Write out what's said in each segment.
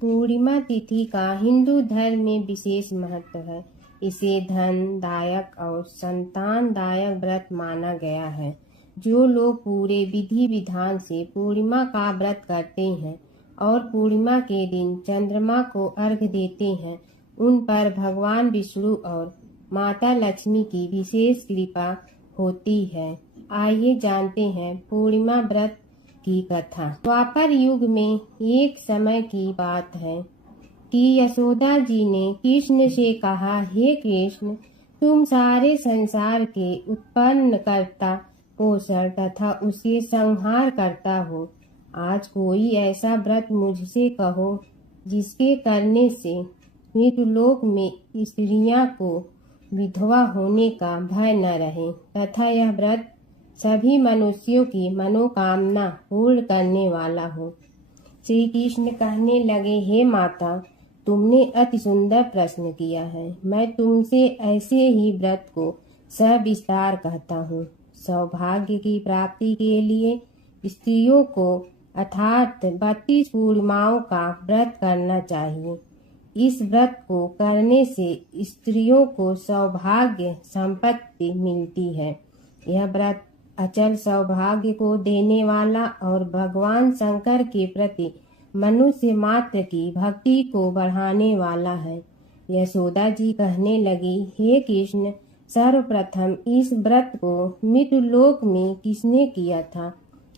पूर्णिमा तिथि का हिंदू धर्म में विशेष महत्व है। इसे धनदायक और संतानदायक व्रत माना गया है। जो लोग पूरे विधि विधान से पूर्णिमा का व्रत करते हैं और पूर्णिमा के दिन चंद्रमा को अर्घ देते हैं, उन पर भगवान विष्णु और माता लक्ष्मी की विशेष कृपा होती है। आइए जानते हैं पूर्णिमा व्रत की कथा। द्वापर युग में एक समय की बात है कि यशोदा जी ने कृष्ण से कहा, हे कृष्ण, तुम सारे संसार के उत्पन्न करता, पोषण तथा उसके संहार करता हो। आज कोई ऐसा व्रत मुझसे कहो जिसके करने से मृत्युलोक में स्त्रियां को विधवा होने का भय न रहे तथा यह व्रत सभी मनुष्यों की मनोकामना पूर्ण करने वाला हो। श्री कृष्ण कहने लगे, हे माता, तुमने अति सुंदर प्रश्न किया है। मैं तुमसे ऐसे ही व्रत को सविस्तार कहता हूँ। सौभाग्य की प्राप्ति के लिए स्त्रियों को अर्थात 32 पूर्णिमाओं का व्रत करना चाहिए। इस व्रत को करने से स्त्रियों को सौभाग्य संपत्ति मिलती है। यह व्रत अचल सौभाग्य को देने वाला और भगवान शंकर के प्रति मनुष्य मात्र की भक्ति को बढ़ाने वाला है। यशोदा जी कहने लगी, हे कृष्ण, सर्वप्रथम इस व्रत को मृत्युलोक में किसने किया था,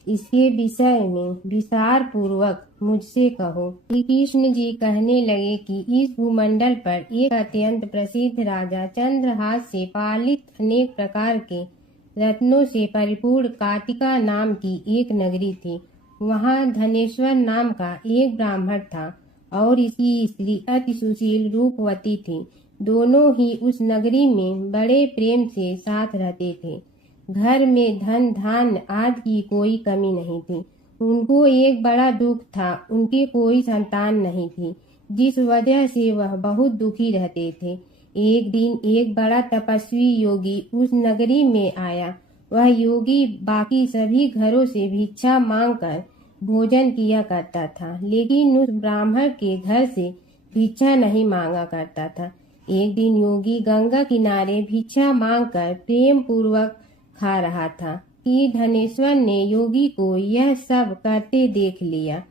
इसके विषय में विस्तार पूर्वक मुझसे कहो। श्री कृष्ण जी कहने लगे कि इस भूमंडल पर एक अत्यंत प्रसिद्ध राजा चंद्रहास से पालित अनेक प्रकार के रत्नों से परिपूर्ण काटिका नाम की एक नगरी थी। वहाँ धनेश्वर नाम का एक ब्राह्मण था और इसकी स्त्री अति सुशील रूपवती थी। दोनों ही उस नगरी में बड़े प्रेम से साथ रहते थे। घर में धन धान्य आदि की कोई कमी नहीं थी। उनको एक बड़ा दुख था, उनकी कोई संतान नहीं थी, जिस वजह से वह बहुत दुखी रहते थे। एक दिन एक बड़ा तपस्वी योगी उस नगरी में आया। वह योगी बाकी सभी घरों से भिक्षा मांगकर भोजन किया करता था, लेकिन उस ब्राह्मण के घर से भिक्षा नहीं मांगा करता था। एक दिन योगी गंगा किनारे भिक्षा मांगकर प्रेम पूर्वक खा रहा था कि धनेश्वर ने योगी को यह सब करते देख लिया।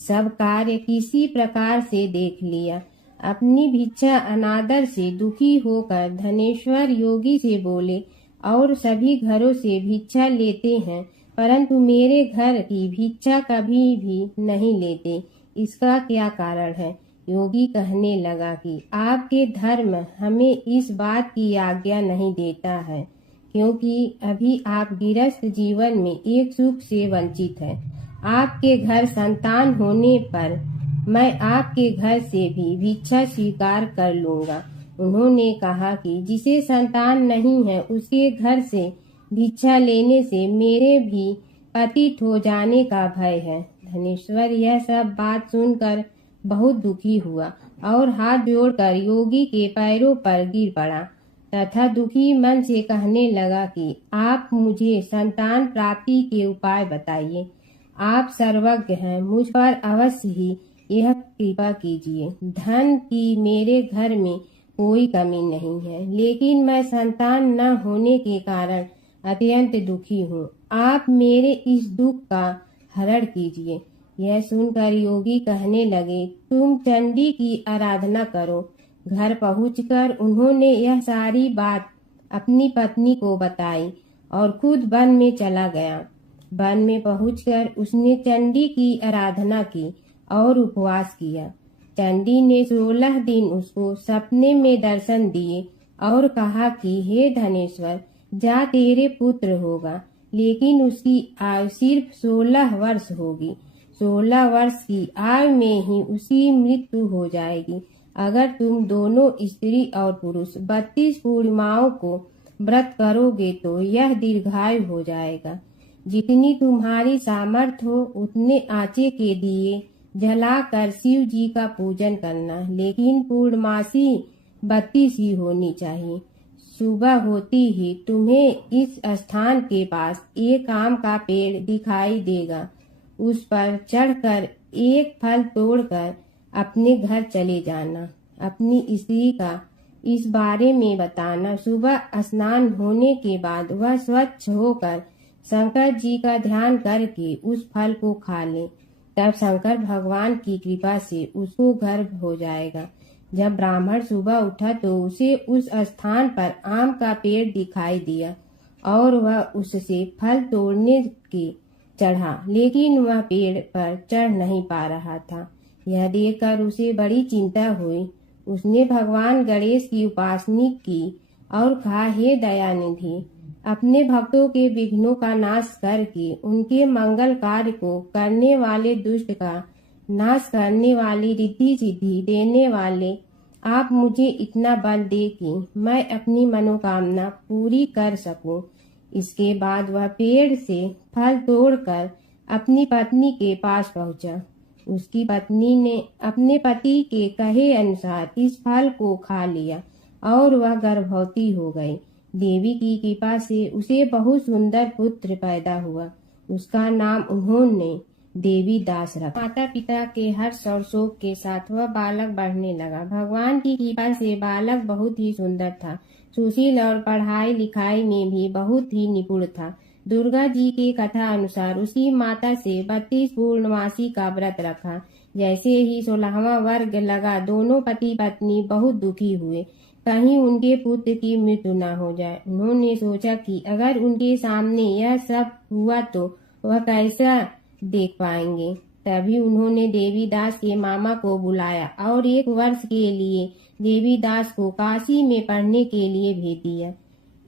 सब कार्य किसी प्रकार से देख लिया। अपनी भिक्षा अनादर से दुखी होकर धनेश्वर योगी से बोले, और सभी घरों से भिक्षा लेते हैं, परंतु मेरे घर की भिक्षा कभी भी नहीं लेते, इसका क्या कारण है? योगी कहने लगा कि आपके धर्म हमें इस बात की आज्ञा नहीं देता है, क्योंकि अभी आप गृहस्थ जीवन में एक सुख से वंचित हैं। आपके घर संतान होने पर मैं आपके घर से भी भिक्षा स्वीकार कर लूंगा। उन्होंने कहा कि जिसे संतान नहीं है उसके घर से भिक्षा लेने से मेरे भी पतित हो जाने का भय है। धनेश्वर यह सब बात सुनकर बहुत दुखी हुआ और हाथ जोड़कर योगी के पैरों पर गिर पड़ा तथा दुखी मन से कहने लगा कि आप मुझे संतान प्राप्ति के उपाय बताइए। आप सर्वज्ञ हैं, मुझ पर अवश्य ही यह कृपा कीजिए। धन की मेरे घर में कोई कमी नहीं है, लेकिन मैं संतान न होने के कारण अत्यंत दुखी हूँ। आप मेरे इस दुख का हरण कीजिए। यह सुनकर योगी कहने लगे, तुम चंडी की आराधना करो। घर पहुंचकर उन्होंने यह सारी बात अपनी पत्नी को बताई और खुद वन में चला गया। वन में पहुंचकर उसने चंडी की आराधना की और उपवास किया। चंडी ने 16 दिन उसको सपने में दर्शन दिए और कहा कि हे धनेश्वर, जा तेरे पुत्र होगा, लेकिन उसकी आयु सिर्फ 16 वर्ष होगी। 16 वर्ष की आयु में ही उसकी मृत्यु हो जाएगी। अगर तुम दोनों स्त्री और पुरुष 32 पूर्णिमाओं को व्रत करोगे तो यह दीर्घायु हो जाएगा। जितनी तुम्हारी सामर्थ्य हो उतने आंचे के दिए जलाकर शिव जी का पूजन करना, लेकिन पूर्णमासी 32 ही होनी चाहिए। सुबह होती ही तुम्हें इस स्थान के पास एक आम का पेड़ दिखाई देगा। उस पर चढ़कर एक फल तोड़कर अपने घर चले जाना। अपनी स्त्री का इस बारे में बताना। सुबह स्नान होने के बाद वह स्वच्छ होकर शंकर जी का ध्यान करके उस फल को खा ले। तब शंकर भगवान की कृपा से उसको गर्भ हो जाएगा। जब ब्राह्मण सुबह उठा तो उसे उस स्थान पर आम का पेड़ दिखाई दिया और वह उससे फल तोड़ने के चढ़ा, लेकिन वह पेड़ पर चढ़ नहीं पा रहा था। यह देखकर उसे बड़ी चिंता हुई। उसने भगवान गणेश की उपासना की और कहा, हे दयानिधि, अपने भक्तों के विघ्नों का नाश करके उनके मंगल कार्य को करने वाले, दुष्ट का नाश करने वाले, रिद्धि सिद्धि देने वाले, आप मुझे इतना बल दे कि मैं अपनी मनोकामना पूरी कर सकूं। इसके बाद वह पेड़ से फल तोड़कर अपनी पत्नी के पास पहुंचा। उसकी पत्नी ने अपने पति के कहे अनुसार इस फल को खा लिया और वह गर्भवती हो गई। देवी की कृपा से उसे बहुत सुंदर पुत्र पैदा हुआ। उसका नाम उन्होंने देवी दास रखा। माता पिता के हर्ष और शोक के साथ वह बालक बढ़ने लगा। भगवान की कृपा से बालक बहुत ही सुंदर था, सुशील और पढ़ाई लिखाई में भी बहुत ही निपुण था। दुर्गा जी की कथा अनुसार उसकी माता से 32 पूर्णमासी का व्रत रखा। जैसे ही 16वां वर्ग लगा, दोनों पति पत्नी बहुत दुखी हुए, कहीं उनके पुत्र की मृत्यु न हो जाए। उन्होंने सोचा कि अगर उनके सामने यह सब हुआ तो वह कैसा देख पाएंगे। तभी उन्होंने देवीदास के मामा को बुलाया और 1 वर्ष के लिए देवीदास को काशी में पढ़ने के लिए भेज दिया।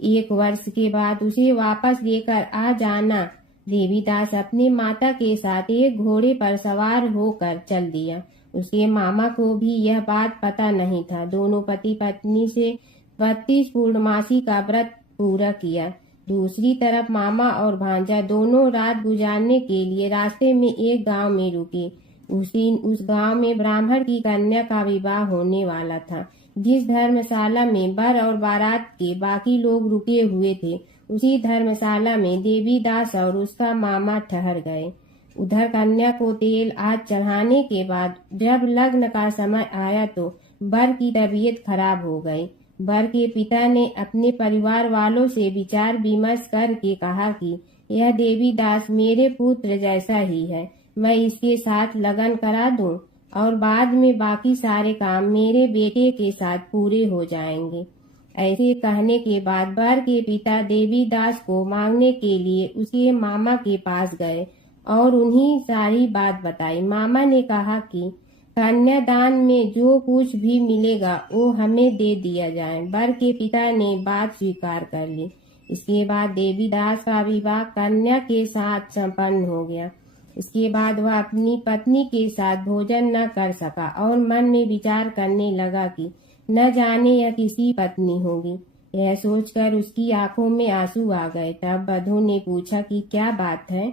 1 वर्ष के बाद उसे वापस लेकर आ जाना। देवीदास अपनी माता के साथ एक घोड़े पर सवार होकर चल दिया। उसके मामा को भी यह बात पता नहीं था। दोनों पति पत्नी से 32 पूर्णमासी का व्रत पूरा किया। दूसरी तरफ मामा और भांजा दोनों रात गुजारने के लिए रास्ते में एक गांव में रुके। उस गांव में ब्राह्मण की कन्या का विवाह होने वाला था। जिस धर्मशाला में वर और बारात के बाकी लोग रुके हुए थे, उसी धर्मशाला में देवीदास और उसका मामा ठहर गए। उधर कन्या को तेल आज चढ़ाने के बाद जब लग्न का समय आया तो वर की तबीयत खराब हो गई। वर के पिता ने अपने परिवार वालों से विचार विमर्श करके कहा कि यह देवीदास मेरे पुत्र जैसा ही है, मैं इसके साथ लगन करा दूं और बाद में बाकी सारे काम मेरे बेटे के साथ पूरे हो जाएंगे। ऐसे कहने के बाद वर के पिता देवीदास को मांगने के लिए उसके मामा के पास गए और उन्हीं सारी बात बताई। मामा ने कहा कि कन्यादान में जो कुछ भी मिलेगा वो हमें दे दिया जाए। वर के पिता ने बात स्वीकार कर ली। इसके बाद देवीदास का विवाह कन्या के साथ संपन्न हो गया। इसके बाद वह अपनी पत्नी के साथ भोजन न कर सका और मन में विचार करने लगा कि न जाने यह किसी पत्नी होगी। यह सोचकर उसकी आंखों में आंसू आ गए। तब वधू ने पूछा कि क्या बात है,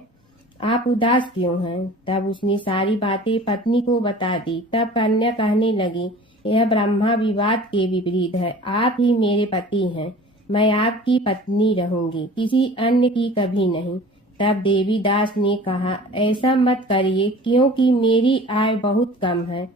आप उदास क्यों हैं? तब उसने सारी बातें पत्नी को बता दी। तब कन्या कहने लगी, यह ब्रह्मा विवाद के विपरीत है। आप ही मेरे पति हैं, मैं आपकी पत्नी रहूंगी, किसी अन्य की कभी नहीं। तब देवीदास ने कहा, ऐसा मत करिए, क्योंकि मेरी आय बहुत कम है,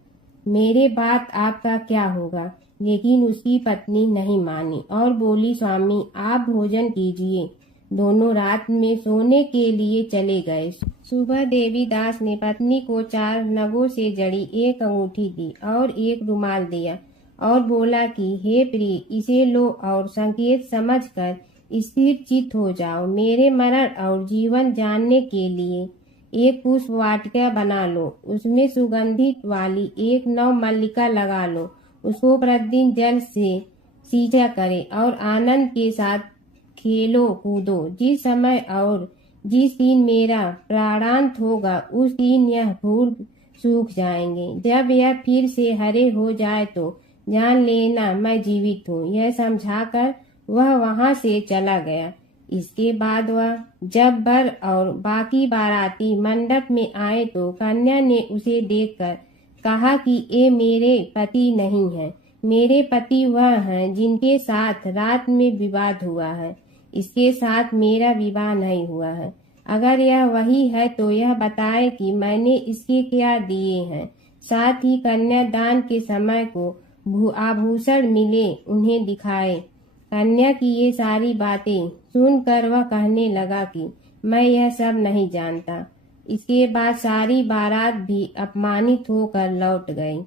मेरे बाद आपका क्या होगा। लेकिन उसकी पत्नी नहीं मानी और बोली, स्वामी आप भोजन कीजिए। दोनों रात में सोने के लिए चले गए। सुबह देवीदास ने पत्नी को 4 नगों से जड़ी एक अंगूठी दी और एक रुमाल दिया और बोला कि हे प्रिय, इसे लो और संकेत समझकर स्थिर चित्त हो जाओ। मेरे मरण और जीवन जानने के लिए एक पुष्प वाटिका बना लो, उसमें सुगंधित वाली एक नव मल्लिका लगा लो, उसको प्रतिदिन जल से सींचा करे और आनंद के साथ खेलो कूदो। जिस समय और जिस दिन मेरा प्राणांत होगा उस दिन यह फूल सूख जाएंगे। जब यह फिर से हरे हो जाए तो जान लेना मैं जीवित हूँ। यह समझाकर वह वहां से चला गया। इसके बाद वह जब वर और बाकी बाराती मंडप में आए तो कन्या ने उसे देखकर कहा कि ये मेरे पति नहीं है, मेरे पति वह हैं जिनके साथ रात में विवाद हुआ है, इसके साथ मेरा विवाह नहीं हुआ है। अगर यह वही है तो यह बताए कि मैंने इसके क्या दिए हैं। साथ ही कन्यादान के समय को आभूषण मिले उन्हें दिखाए। कन्या की ये सारी बातें सुनकर वह कहने लगा कि मैं यह सब नहीं जानता। इसके बाद सारी बारात भी अपमानित होकर लौट गई।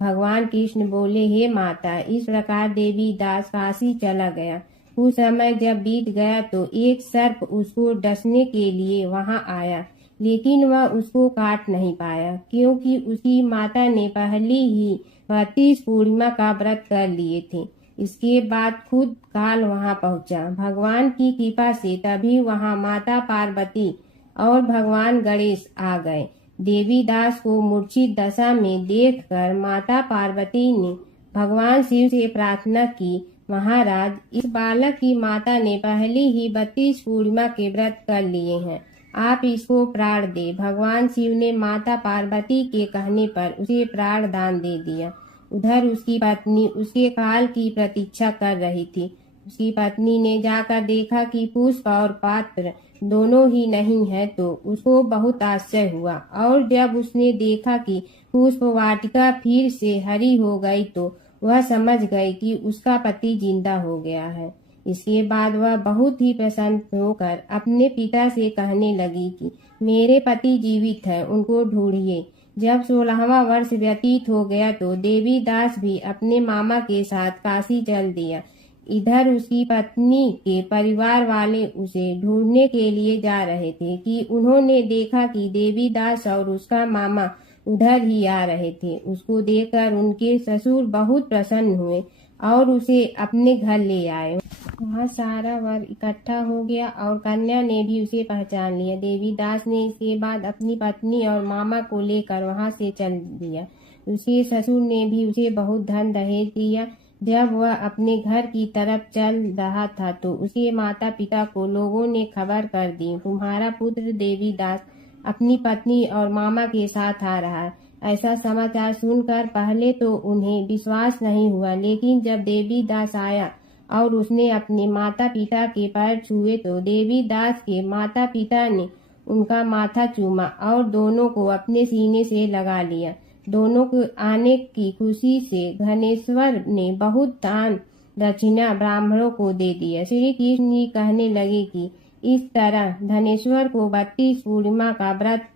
भगवान कृष्ण बोले, हे माता, इस प्रकार देवी दास काशी चला गया। कुछ समय जब बीत गया तो एक सर्प उसको डसने के लिए वहां आया, लेकिन वह उसको काट नहीं पाया, क्योंकि उसकी माता ने पहले ही 32 पूर्णिमा का व्रत कर लिए थे। इसके बाद खुद काल वहां पहुंचा। भगवान की कृपा से तभी वहां माता पार्वती और भगवान गणेश आ गए। देवी दास को मूर्छित दशा में देखकर माता पार्वती ने भगवान शिव से प्रार्थना की, महाराज, इस बालक की माता ने पहले ही 32 पूर्णिमा के व्रत कर लिए हैं, आप इसको प्राण दे। भगवान शिव ने माता पार्वती के कहने पर उसे प्राण दान दे दिया। उधर उसकी पत्नी उसके काल की प्रतीक्षा कर रही थी। उसकी पत्नी ने जाकर देखा कि पुष्प और पात्र दोनों ही नहीं है तो उसको बहुत आश्चर्य हुआ, और जब उसने देखा कि पुष्प वाटिका फिर से हरी हो गई तो वह समझ गई कि उसका पति जिंदा हो गया है। इसके बाद वह बहुत ही प्रसन्न होकर अपने पिता से कहने लगी कि मेरे पति जीवित हैं, उनको ढूंढिए। जब 16वां वर्ष व्यतीत हो गया तो देवी दास भी अपने मामा के साथ काशी चल दिया। इधर उसकी पत्नी के परिवार वाले उसे ढूंढने के लिए जा रहे थे कि उन्होंने देखा कि देवी दास और उसका मामा उधर ही आ रहे थे। उसको देखकर उनके ससुर बहुत प्रसन्न हुए और उसे अपने घर ले आए। वहाँ सारा वर इकट्ठा हो गया और कन्या ने भी उसे पहचान लिया। देवी दास ने इसके बाद अपनी पत्नी और मामा को लेकर वहाँ से चल दिया। उसके ससुर ने भी उसे बहुत धन दहेज दिया। जब वह अपने घर की तरफ चल रहा था तो उसके माता पिता को लोगों ने खबर कर दी, तुम्हारा पुत्र देवी दास अपनी पत्नी और मामा के साथ आ रहा है। ऐसा समाचार सुनकर पहले तो उन्हें विश्वास नहीं हुआ, लेकिन जब देवी दास आया और उसने अपने माता पिता के पैर छुए तो देवी दास के माता पिता ने उनका माथा चूमा और दोनों को अपने सीने से लगा लिया। दोनों को आने की खुशी से धनेश्वर ने बहुत दान दक्षिणा ब्राह्मणों को दे दिया। श्री कृष्ण जी कहने लगे कि इस तरह धनेश्वर को 32 पूर्णिमा का व्रत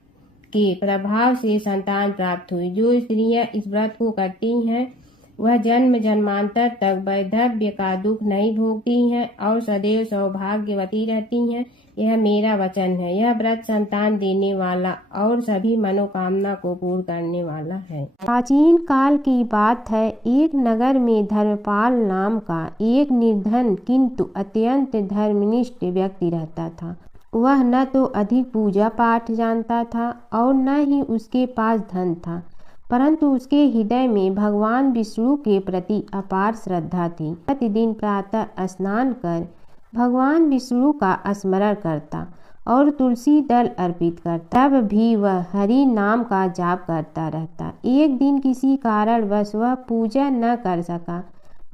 के प्रभाव से संतान प्राप्त हुई। जो स्त्रियां इस व्रत को करती हैं वह जन्म जन्मांतर तक वैधव्य का दुख नहीं भोगती हैं और सदैव सौभाग्यवती रहती हैं। यह मेरा वचन है। यह व्रत संतान देने वाला और सभी मनोकामना को पूर्ण करने वाला है। प्राचीन काल की बात है। एक नगर में धर्मपाल नाम का एक निर्धन किंतु अत्यंत धर्मनिष्ठ व्यक्ति रहता था। वह न तो अधिक पूजा पाठ जानता था और न ही उसके पास धन था, परंतु उसके हृदय में भगवान विष्णु के प्रति अपार श्रद्धा थी। प्रतिदिन प्रातः स्नान कर भगवान विष्णु का स्मरण करता और तुलसी दल अर्पित करता। तब भी वह हरि नाम का जाप करता रहता। एक दिन किसी कारणवश वह पूजा न कर सका।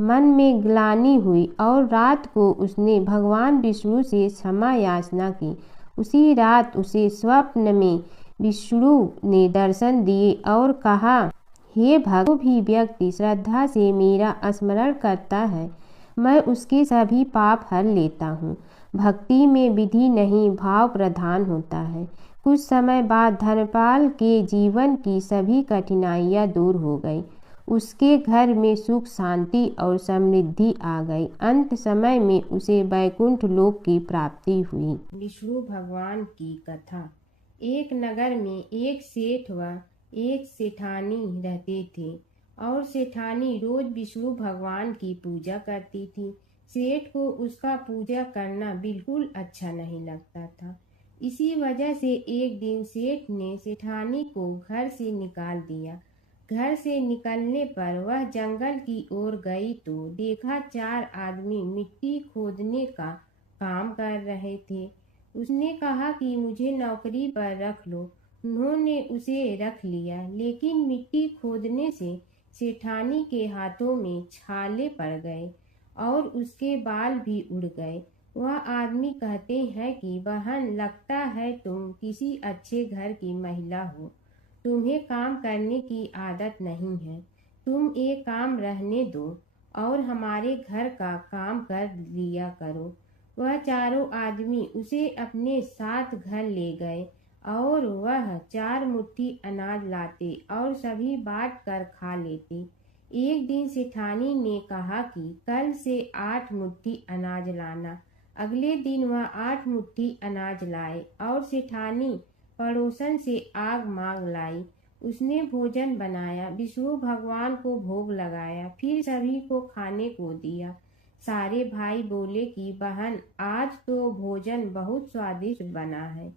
मन में ग्लानि हुई और रात को उसने भगवान विष्णु से क्षमा याचना की। उसी रात उसे स्वप्न में विष्णु ने दर्शन दिए और कहा, हे भक्त, जो भी व्यक्ति श्रद्धा से मेरा स्मरण करता है मैं उसके सभी पाप हर लेता हूँ। भक्ति में विधि नहीं भाव प्रधान होता है। कुछ समय बाद धर्मपाल के जीवन की सभी कठिनाइयाँ दूर हो गई। उसके घर में सुख शांति और समृद्धि आ गई। अंत समय में उसे वैकुंठ लोक की प्राप्ति हुई। विष्णु भगवान की कथा। एक नगर में एक सेठ व एक सेठानी रहते थे और सेठानी रोज विष्णु भगवान की पूजा करती थी। सेठ को उसका पूजा करना बिल्कुल अच्छा नहीं लगता था। इसी वजह से एक दिन सेठ ने सेठानी को घर से निकाल दिया। घर से निकलने पर वह जंगल की ओर गई तो देखा 4 आदमी मिट्टी खोदने का काम कर रहे थे। उसने कहा कि मुझे नौकरी पर रख लो। उन्होंने उसे रख लिया, लेकिन मिट्टी खोदने से सेठानी के हाथों में छाले पड़ गए और उसके बाल भी उड़ गए। वह आदमी कहते हैं कि बहन, लगता है तुम किसी अच्छे घर की महिला हो। तुम्हें काम करने की आदत नहीं है। तुम एक काम रहने दो और हमारे घर का काम कर लिया करो। वह चारों आदमी उसे अपने साथ घर ले गए और वह 4 मुट्ठी अनाज लाते और सभी बांट कर खा लेते। एक दिन सेठानी ने कहा कि कल से 8 मुट्ठी अनाज लाना। अगले दिन वह 8 मुट्ठी अनाज लाए और सेठानी पड़ोसन से आग मांग लाई। उसने भोजन बनाया, विष्णु भगवान को भोग लगाया, फिर सभी को खाने को दिया। सारे भाई बोले कि बहन, आज तो भोजन बहुत स्वादिष्ट बना है।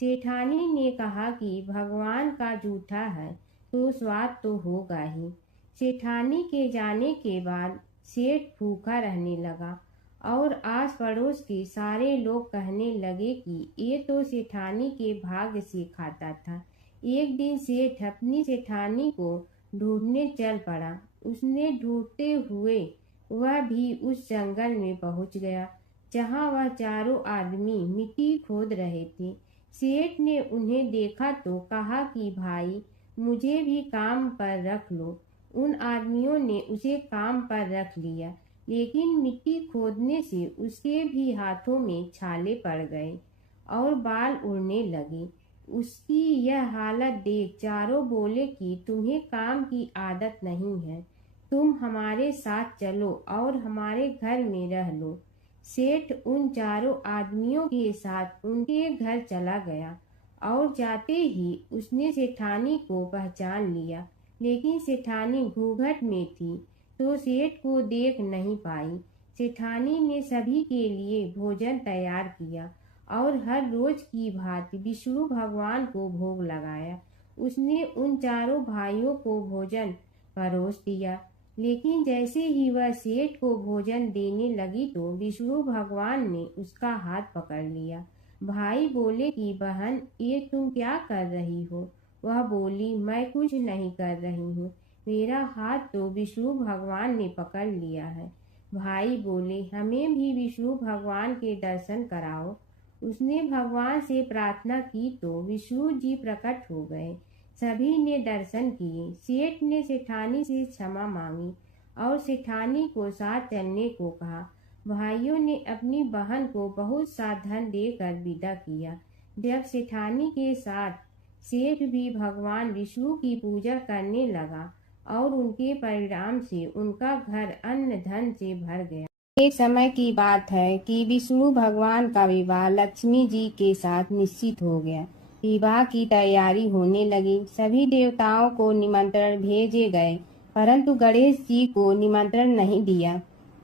सेठानी ने कहा कि भगवान का जूठा है तो स्वाद तो होगा ही। सेठानी के जाने के बाद सेठ भूखा रहने लगा और आस पड़ोस के सारे लोग कहने लगे कि ये तो सेठानी के भाग्य से खाता था। एक दिन सेठ अपनी सेठानी को ढूंढने चल पड़ा। उसने ढूंढते हुए वह भी उस जंगल में पहुंच गया जहां वह चारों आदमी मिट्टी खोद रहे थे। सेठ ने उन्हें देखा तो कहा कि भाई, मुझे भी काम पर रख लो। उन आदमियों ने उसे काम पर रख लिया, लेकिन मिट्टी खोदने से उसके भी हाथों में छाले पड़ गए और बाल उड़ने लगे। उसकी यह हालत देख चारों बोले कि तुम्हें काम की आदत नहीं है, तुम हमारे साथ चलो और हमारे घर में रह लो। सेठ उन चारों आदमियों के साथ उनके घर चला गया और जाते ही उसने सेठानी को पहचान लिया, लेकिन सेठानी घूंघट में थी तो सेठ को देख नहीं पाई। सेठानी ने सभी के लिए भोजन तैयार किया और हर रोज की भांति विष्णु भगवान को भोग लगाया। उसने उन चारों भाइयों को भोजन परोस दिया, लेकिन जैसे ही वह सेठ को भोजन देने लगी तो विष्णु भगवान ने उसका हाथ पकड़ लिया। भाई बोले कि बहन, ये तुम क्या कर रही हो? वह बोली, मैं कुछ नहीं कर रही हूँ, मेरा हाथ तो विष्णु भगवान ने पकड़ लिया है। भाई बोले, हमें भी विष्णु भगवान के दर्शन कराओ। उसने भगवान से प्रार्थना की तो विष्णु जी प्रकट हो गए। सभी ने दर्शन किए। सेठ ने सेठानी से क्षमा मांगी और सेठानी को साथ चलने को कहा। भाइयों ने अपनी बहन को बहुत सा धन देकर विदा किया। जब सेठानी के साथ सेठ भी भगवान विष्णु की पूजा करने लगा और उनके परिणाम से उनका घर अन्न धन से भर गया। एक समय की बात है कि विष्णु भगवान का विवाह लक्ष्मी जी के साथ निश्चित हो गया। विवाह की तैयारी होने लगी। सभी देवताओं को निमंत्रण भेजे गए, परंतु गणेश जी को निमंत्रण नहीं दिया।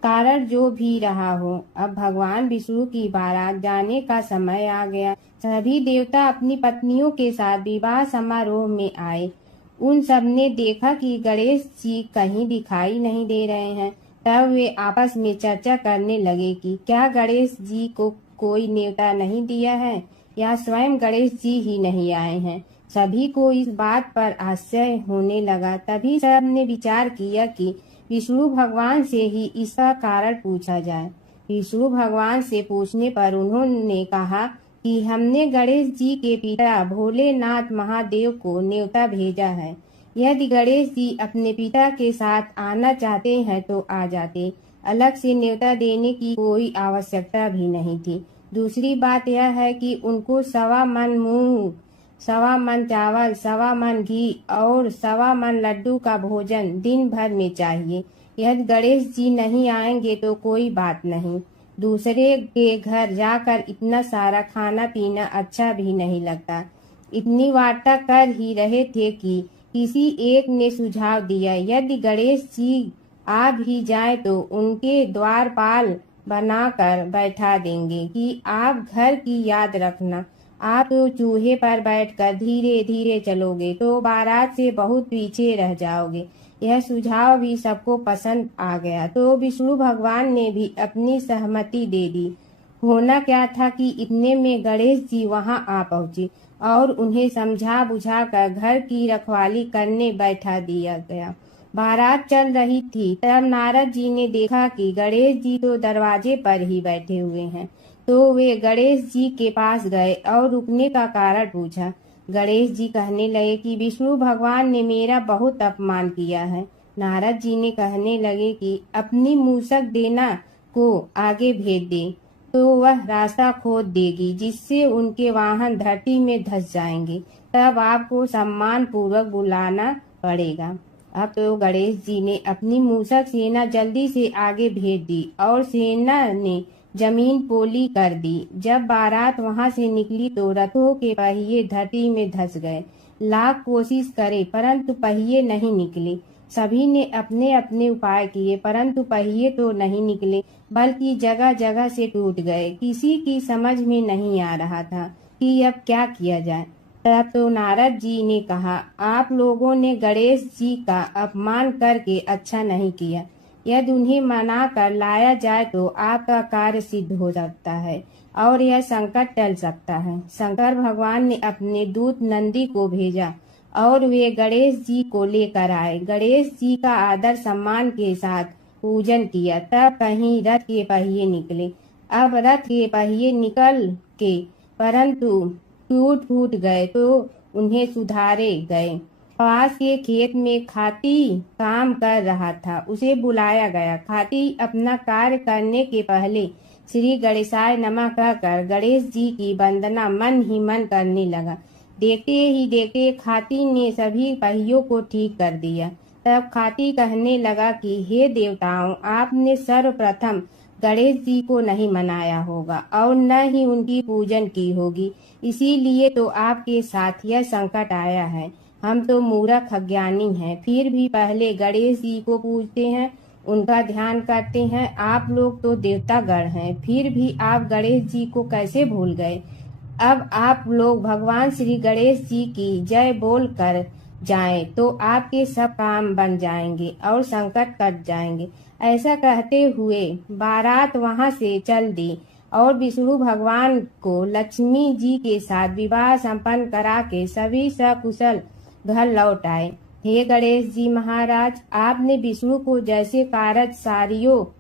कारण जो भी रहा हो, अब भगवान विष्णु की बारात जाने का समय आ गया। सभी देवता अपनी पत्नियों के साथ विवाह समारोह में आए। उन सब ने देखा कि गणेश जी कहीं दिखाई नहीं दे रहे हैं। तब वे आपस में चर्चा करने लगे कि क्या गणेश जी को कोई न्योता नहीं दिया है या स्वयं गणेश जी ही नहीं आए हैं। सभी को इस बात पर आश्चर्य होने लगा। तभी सब ने विचार किया कि विष्णु भगवान से ही इसका कारण पूछा जाए। विष्णु भगवान से पूछने पर उन्होंने कहा कि हमने गणेश जी के पिता भोलेनाथ महादेव को न्योता भेजा है। यदि गणेश जी अपने पिता के साथ आना चाहते हैं तो आ जाते, अलग से न्योता देने की कोई आवश्यकता भी नहीं थी। दूसरी बात यह है कि उनको 1.25 मन मूंग, 1.25 मन चावल, 1.25 मन घी और 1.25 मन लड्डू का भोजन दिन भर में चाहिए। यदि गणेश जी नहीं आएंगे तो कोई बात नहीं, दूसरे के घर जाकर इतना सारा खाना पीना अच्छा भी नहीं लगता। इतनी वार्ता कर ही रहे थे कि किसी एक ने सुझाव दिया, यदि गणेश जी आ भी जाए तो उनके द्वारपाल बनाकर बैठा देंगे कि आप घर की याद रखना। आप तो चूहे पर बैठकर धीरे धीरे चलोगे तो बारात से बहुत पीछे रह जाओगे। यह सुझाव भी सबको पसंद आ गया तो विष्णु भगवान ने भी अपनी सहमति दे दी। होना क्या था कि इतने में गणेश जी वहां आ पहुंचे और उन्हें समझा बुझाकर घर की रखवाली करने बैठा दिया गया। बारात चल रही थी, तब नारद जी ने देखा कि गणेश जी तो दरवाजे पर ही बैठे हुए हैं। तो वे गणेश जी के पास गए और रुकने का कारण पूछा। गणेश जी कहने लगे कि विष्णु भगवान ने मेरा बहुत अपमान किया है। नारद जी ने कहने लगे कि अपनी मूषक देना को आगे भेज दे तो वह रास्ता खोद देगी, जिससे उनके वाहन धरती में धंस जाएंगे। तब आपको सम्मान पूर्वक बुलाना पड़ेगा। अब तो गणेश जी ने अपनी मूषक सेना जल्दी से आगे भेज दी और सेना ने जमीन पोली कर दी। जब बारात वहां से निकली तो रथों के पहिए धरती में धंस गए। लाख कोशिश करे परंतु पहिए नहीं निकले। सभी ने अपने अपने उपाय किए परंतु पहिए तो नहीं निकले, बल्कि जगह जगह से टूट गए। किसी की समझ में नहीं आ रहा था कि अब क्या किया जाए। तब तो नारद जी ने कहा, आप लोगों ने गणेश जी का अपमान करके अच्छा नहीं किया। यदि उन्हें मना कर लाया जाए तो आपका कार्य सिद्ध हो सकता है और यह संकट टल सकता है। शंकर भगवान ने अपने दूत नंदी को भेजा और वे गणेश जी को लेकर आए। गणेश जी का आदर सम्मान के साथ पूजन किया। तब कहीं रथ के पहिए निकले। अब रथ के पहिए निकल के परंतु टूट फूट गए तो उन्हें सुधारे गए। पास के खेत में खाती काम कर रहा था, उसे बुलाया गया। खाती अपना कार्य करने के पहले श्री गणेशाय नमः कहकर गणेश जी की वंदना मन ही मन करने लगा। देखते ही देखते खाती ने सभी पहियों को ठीक कर दिया। तब खाती कहने लगा कि हे देवताओं, आपने सर्वप्रथम गणेश जी को नहीं मनाया होगा और न ही उनकी पूजन की होगी, इसीलिए तो आपके साथ यह संकट आया है। हम तो मूर्ख अज्ञानी हैं, फिर भी पहले गणेश जी को पूजते हैं, उनका ध्यान करते हैं। आप लोग तो देवतागण हैं, फिर भी आप गणेश जी को कैसे भूल गए। अब आप लोग भगवान श्री गणेश जी की जय बोल कर जाएं तो आपके सब काम बन जाएंगे और संकट कट जाएंगे। ऐसा कहते हुए बारात वहां से चल दी और विष्णु भगवान को लक्ष्मी जी के साथ विवाह संपन्न करा के सभी सकुशल घर लौट आए। हे गणेश जी महाराज, आपने विष्णु को जैसे कारज सारियो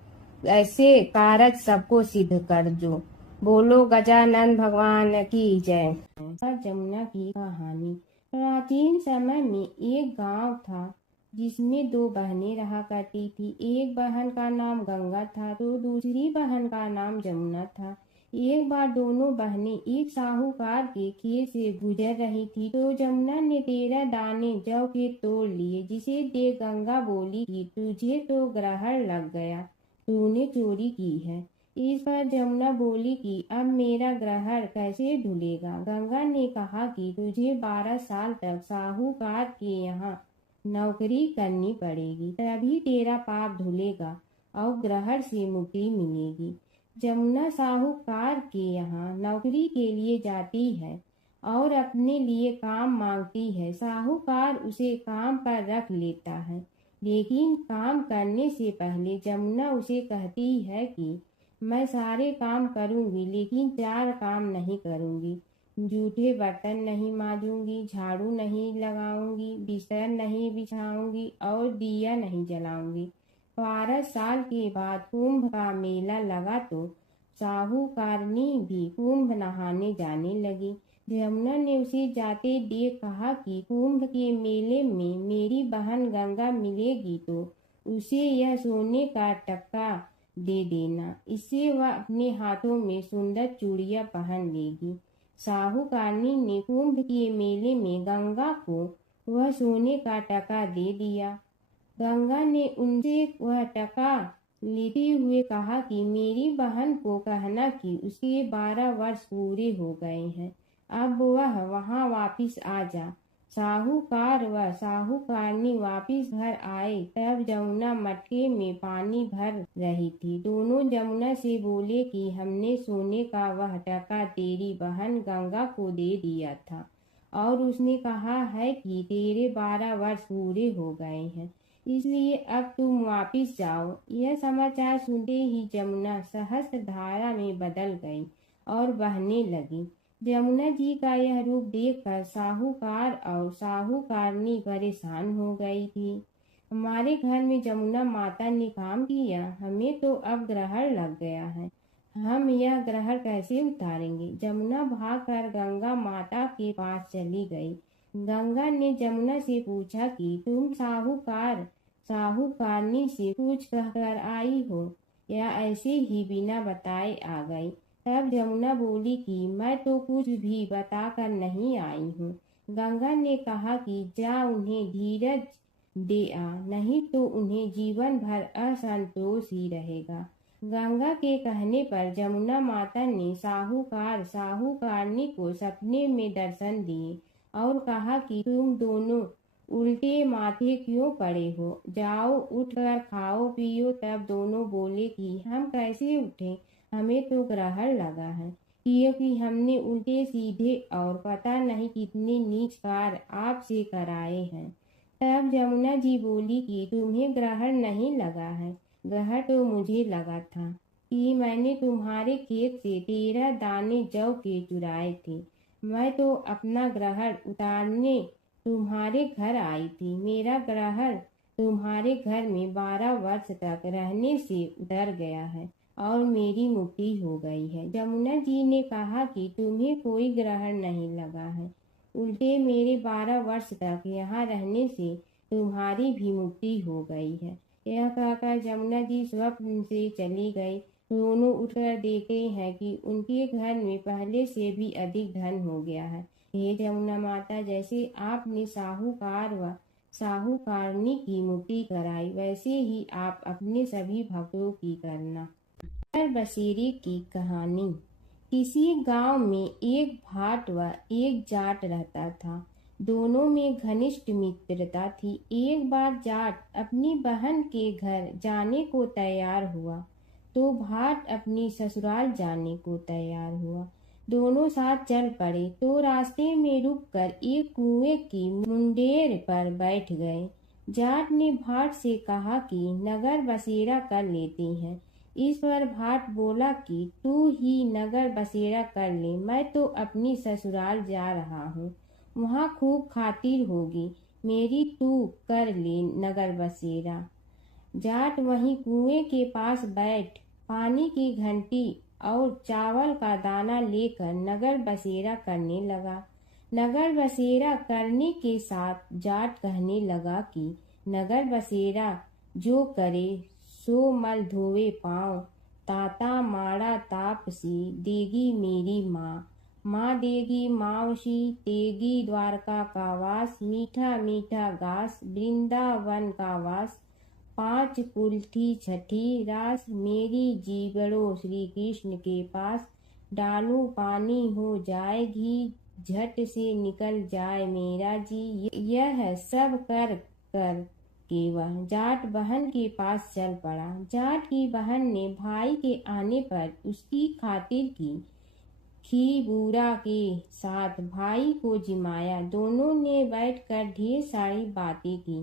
ऐसे कारज सबको सिद्ध कर जो। बोलो गजानन भगवान की जय। जमुना की कहानी। प्राचीन समय में एक गांव था जिसमें दो बहनें रहा करती थी। एक बहन का नाम गंगा था तो दूसरी बहन का नाम जमुना था। एक बार दोनों बहनें एक साहूकार के खेत से गुजर रही थी तो जमुना ने 13 दाने जौ के तोड़ लिए, जिसे देख गंगा बोली कि तुझे तो ग्रहण लग गया, तूने चोरी की है। इस पर जमुना बोली कि अब मेरा ग्रहण कैसे धुलेगा। गंगा ने कहा कि तुझे 12 साल तक साहूकार के यहाँ नौकरी करनी पड़ेगी, तभी तेरा पाप धुलेगा और ग्रहण से मुक्ति मिलेगी। जमुना साहूकार के यहाँ नौकरी के लिए जाती है और अपने लिए काम मांगती है। साहूकार उसे काम पर रख लेता है, लेकिन काम करने से पहले जमुना उसे कहती है कि मैं सारे काम करूंगी लेकिन 4 काम नहीं करूंगी। जूठे बर्तन नहीं मांजूंगी, झाड़ू नहीं लगाऊंगी, बिस्तर नहीं बिछाऊंगी और दिया नहीं जलाऊंगी। 12 साल के बाद कुंभ का मेला लगा तो साहूकारनी भी कुंभ नहाने जाने लगी। जमुना ने उसे जाते देख कहा कि कुंभ के मेले में मेरी बहन गंगा मिलेगी तो उसे यह सोने का टक्का दे देना, इससे वह अपने हाथों में सुंदर चूड़ियां पहन लेगी। साहूकारनी ने कुंभ के मेले में गंगा को वह सोने का टका दे दिया। गंगा ने उनसे वह टका लेते हुए कहा कि मेरी बहन को कहना कि उसके 12 वर्ष पूरे हो गए हैं, अब वह वहां वापिस आ जा। साहूकार व साहूकारनी वापिस घर आए तब जमुना मटके में पानी भर रही थी। दोनों जमुना से बोले कि हमने सोने का वह टका तेरी बहन गंगा को दे दिया था और उसने कहा है कि तेरे 12 वर्ष पूरे हो गए हैं, इसलिए अब तुम वापिस जाओ। यह समाचार सुनते ही जमुना सहस्त्र धारा में बदल गई और बहने लगी। जमुना जी का यह रूप देखकर साहूकार और साहूकारनी परेशान हो गई थी। हमारे घर में जमुना माता ने काम किया, हमें तो अब ग्रहण लग गया है, हम यह ग्रहण कैसे उतारेंगे। जमुना भागकर गंगा माता के पास चली गई। गंगा ने जमुना से पूछा कि तुम साहूकारनी से कुछ कहकर आई हो या ऐसे ही बिना बताए आ गई। तब जमुना बोली कि मैं तो कुछ भी बताकर नहीं आई हूँ। गंगा ने कहा कि जा उन्हें धीरज दे आ, नहीं तो उन्हें जीवन भर असंतोष ही रहेगा। गंगा के कहने पर जमुना माता ने साहूकारनी को सपने में दर्शन दिए और कहा कि तुम दोनों उल्टे माथे क्यों पड़े हो, जाओ उठकर खाओ पियो। तब दोनों बोले कि हम कैसे उठें, हमें तो ग्रहण लगा है, क्योंकि हमने उल्टे सीधे और पता नहीं कितने नीच कार्य आपसे कराए हैं। तब जमुना जी बोली कि तुम्हें ग्रहण नहीं लगा है, ग्रहण तो मुझे लगा था कि मैंने तुम्हारे खेत से 13 दाने जौ के चुराए थे। मैं तो अपना ग्रहण उतारने तुम्हारे घर आई थी। मेरा ग्रहण तुम्हारे घर में 12 वर्ष तक रहने से उतर गया है और मेरी मुक्ति हो गई है। जमुना जी ने कहा कि तुम्हें कोई ग्रहण नहीं लगा है, उल्टे मेरे 12 वर्ष तक यहाँ रहने से तुम्हारी भी मुक्ति हो गई है। यह कहकर जमुना जी स्वप्न से चली गई। दोनों उठकर देखते हैं कि उनके घर में पहले से भी अधिक धन हो गया है। हे जमुना माता, जैसे आपने साहूकार व साहूकारनी की मुक्ति कराई, वैसे ही आप अपने सभी भक्तों की करना। बसेरे की कहानी। किसी गांव में एक भाट व एक जाट रहता था। दोनों में घनिष्ठ मित्रता थी। एक बार जाट अपनी बहन के घर जाने को तैयार हुआ तो भाट अपनी ससुराल जाने को तैयार हुआ। दोनों साथ चल पड़े तो रास्ते में रुककर एक कुएं की मुंडेर पर बैठ गए। जाट ने भाट से कहा कि नगर बसेरा कर लेते हैं। इस पर भाट बोला कि तू ही नगर बसेरा कर ले, मैं तो अपनी ससुराल जा रहा हूँ, वहाँ खूब खातिर होगी मेरी, तू कर ले नगर बसेरा। जाट वहीं कुएं के पास बैठ पानी की घंटी और चावल का दाना लेकर नगर बसेरा करने लगा। नगर बसेरा करने के साथ जाट कहने लगा कि नगर बसेरा जो करे सो मल धोवे पाँव, ताता माड़ा तापसी देगी मेरी माँ, माँ देगी मावशी तेगी द्वारका का वास, मीठा मीठा घास वृंदावन का वास, 5 कुल्ठी छठी रास, मेरी जीवड़ो श्री कृष्ण के पास, डालू पानी हो जाए घी, झट से निकल जाए मेरा जी। यह सब कर कर के वह जाट बहन के पास चल पड़ा। जाट की बहन ने भाई के आने पर उसकी खातिर की खी बूरा के साथ भाई को जिमाया। दोनों ने बैठकर ढेर सारी बातें की।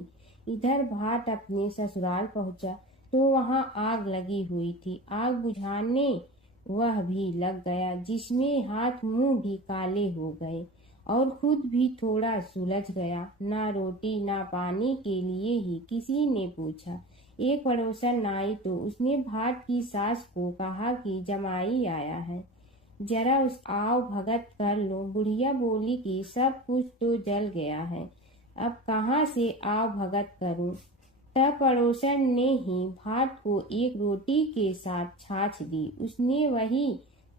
इधर भाट अपने ससुराल पहुंचा तो वहां आग लगी हुई थी। आग बुझाने वह भी लग गया, जिसमें हाथ मुंह भी काले हो गए और खुद भी थोड़ा सुलझ गया। ना रोटी ना पानी के लिए ही किसी ने पूछा। एक पड़ोसन आई तो उसने भाट की सास को कहा कि जमाई आया है, जरा उस आओ भगत कर लो। बुढ़िया बोली कि सब कुछ तो जल गया है, अब कहाँ से आओ भगत करूं। तब पड़ोसन ने ही भाट को एक रोटी के साथ छाछ दी। उसने वही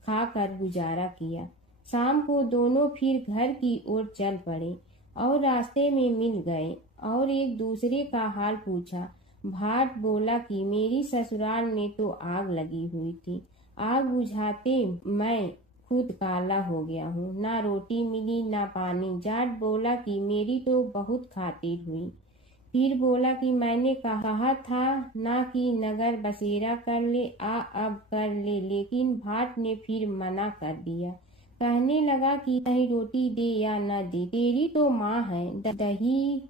खाकर गुजारा किया। शाम को दोनों फिर घर की ओर चल पड़े और रास्ते में मिल गए और एक दूसरे का हाल पूछा। भाट बोला कि मेरी ससुराल में तो आग लगी हुई थी, आग बुझाते मैं खुद काला हो गया हूँ, ना रोटी मिली ना पानी। जाट बोला कि मेरी तो बहुत खातिर हुई। फिर बोला कि मैंने कहा था ना कि नगर बसेरा कर ले, आ अब कर ले, लेकिन भाट ने फिर मना कर दिया। कहने लगा कि चाहे रोटी दे या न दे, तेरी तो माँ है, दही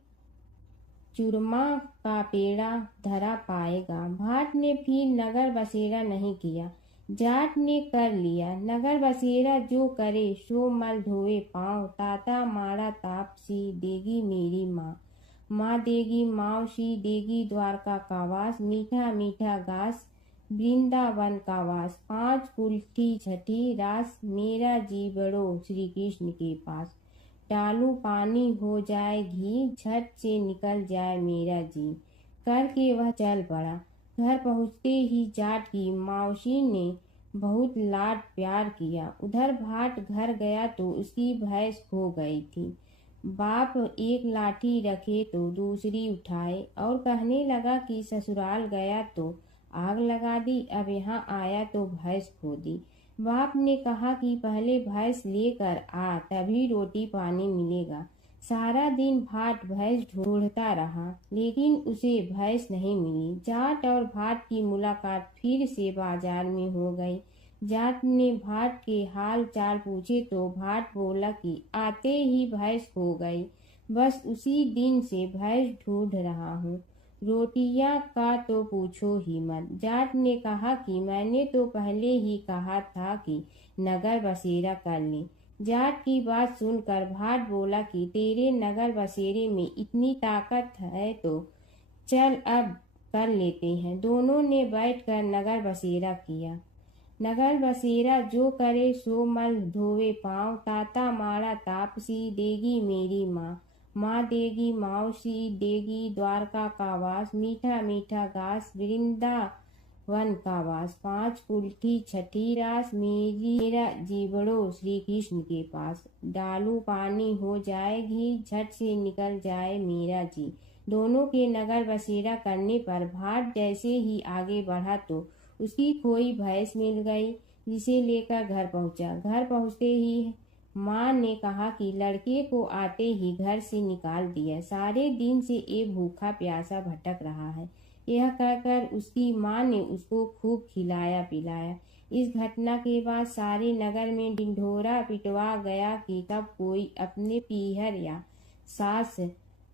चूरमा का पेड़ा धरा पाएगा। भाट ने फिर नगर बसेरा नहीं किया, जाट ने कर लिया। नगर बसेरा जो करे सो मल धोए पाँव, ताता माड़ा तापसी देगी मेरी माँ, माँ देगी मावशी देगी द्वारका का वास, मीठा मीठा घास वृंदावन का वास। 5 कुल्ठी छठी रास, मेरा जी बढ़ो श्री कृष्ण के पास। डालू पानी हो जाए घी, झट से निकल जाए मेरा जी। करके वह चल पड़ा। घर पहुँचते ही जाट की मौसी ने बहुत लाड प्यार किया। उधर भाट घर गया तो उसकी भैंस खो गई थी। बाप एक लाठी रखे तो दूसरी उठाए और कहने लगा कि ससुराल गया तो आग लगा दी, अब यहाँ आया तो भैंस खो दी। बाप ने कहा कि पहले भैंस लेकर आ, तभी रोटी पानी मिलेगा। सारा दिन भाट भैंस ढूंढता रहा, लेकिन उसे भैंस नहीं मिली। जाट और भाट की मुलाकात फिर से बाजार में हो गई। जाट ने भाट के हाल चाल पूछे तो भाट बोला कि आते ही भैंस खो गई, बस उसी दिन से भैंस ढूंढ रहा हूँ। रोटियां का तो पूछो ही मत। जाट ने कहा कि मैंने तो पहले ही कहा था कि नगर बसेरा कर ले। जाट की बात सुनकर भाट बोला कि तेरे नगर बसेरे में इतनी ताकत है तो चल अब कर लेते हैं। दोनों ने बैठकर नगर बसेरा किया। नगर बसेरा जो करे सो मल धोवे पाँव। ताता माड़ा तापसी देगी मेरी माँ। माँ देगी मौसी देगी द्वारका का वास। मीठा मीठा घास वृंदावन का वास। 5 कुल्ठी छठी रास, मेरा जीवड़ो श्री कृष्ण के पास। डालू पानी हो जाए घी, झट से निकल जाए मेरा जी। दोनों के नगर बसेरा करने पर भाट जैसे ही आगे बढ़ा तो उसकी खोई भैंस मिल गई, जिसे लेकर घर पहुंचा। घर पहुंचते ही माँ ने कहा कि लड़के को आते ही घर से निकाल दिया, सारे दिन से ये भूखा प्यासा भटक रहा है। यह कहकर उसकी माँ ने उसको खूब खिलाया पिलाया। इस घटना के बाद सारे नगर में ढिंढोरा पिटवा गया कि कब कोई अपने पीहर या सास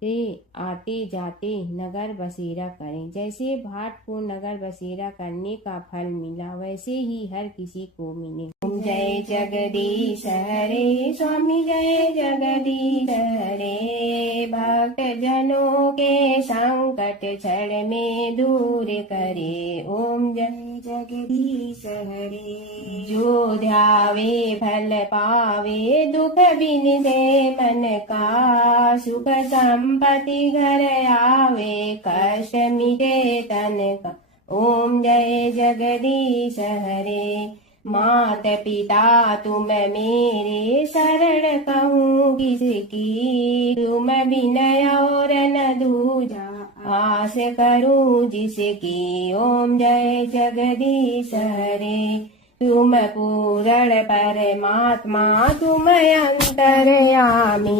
से आते जाते नगर बसेरा करें। जैसे भाट को नगर बसेरा करने का फल मिला, वैसे ही हर किसी को मिले। ओम जय जगदीश हरे स्वामी, जय जगदीश हरे। भक्त जनों के संकट क्षण में दूर करे। ओम जय जगदीश हरे। जो ध्यावे फल पावे, दुख बिन दे मन का। सुख संपत्ति घर आवे, कष्ट मिटे तन का। ओम जय जगदीश हरे। मात पिता तुम मेरे, शरण कहूँ किसकी। तुम बिनय और न दूजा, आस करूँ जिसकी। ओम जय जगदीश हरे। तुम पूर्ण परमात्मा, तुम अंतर्यामी।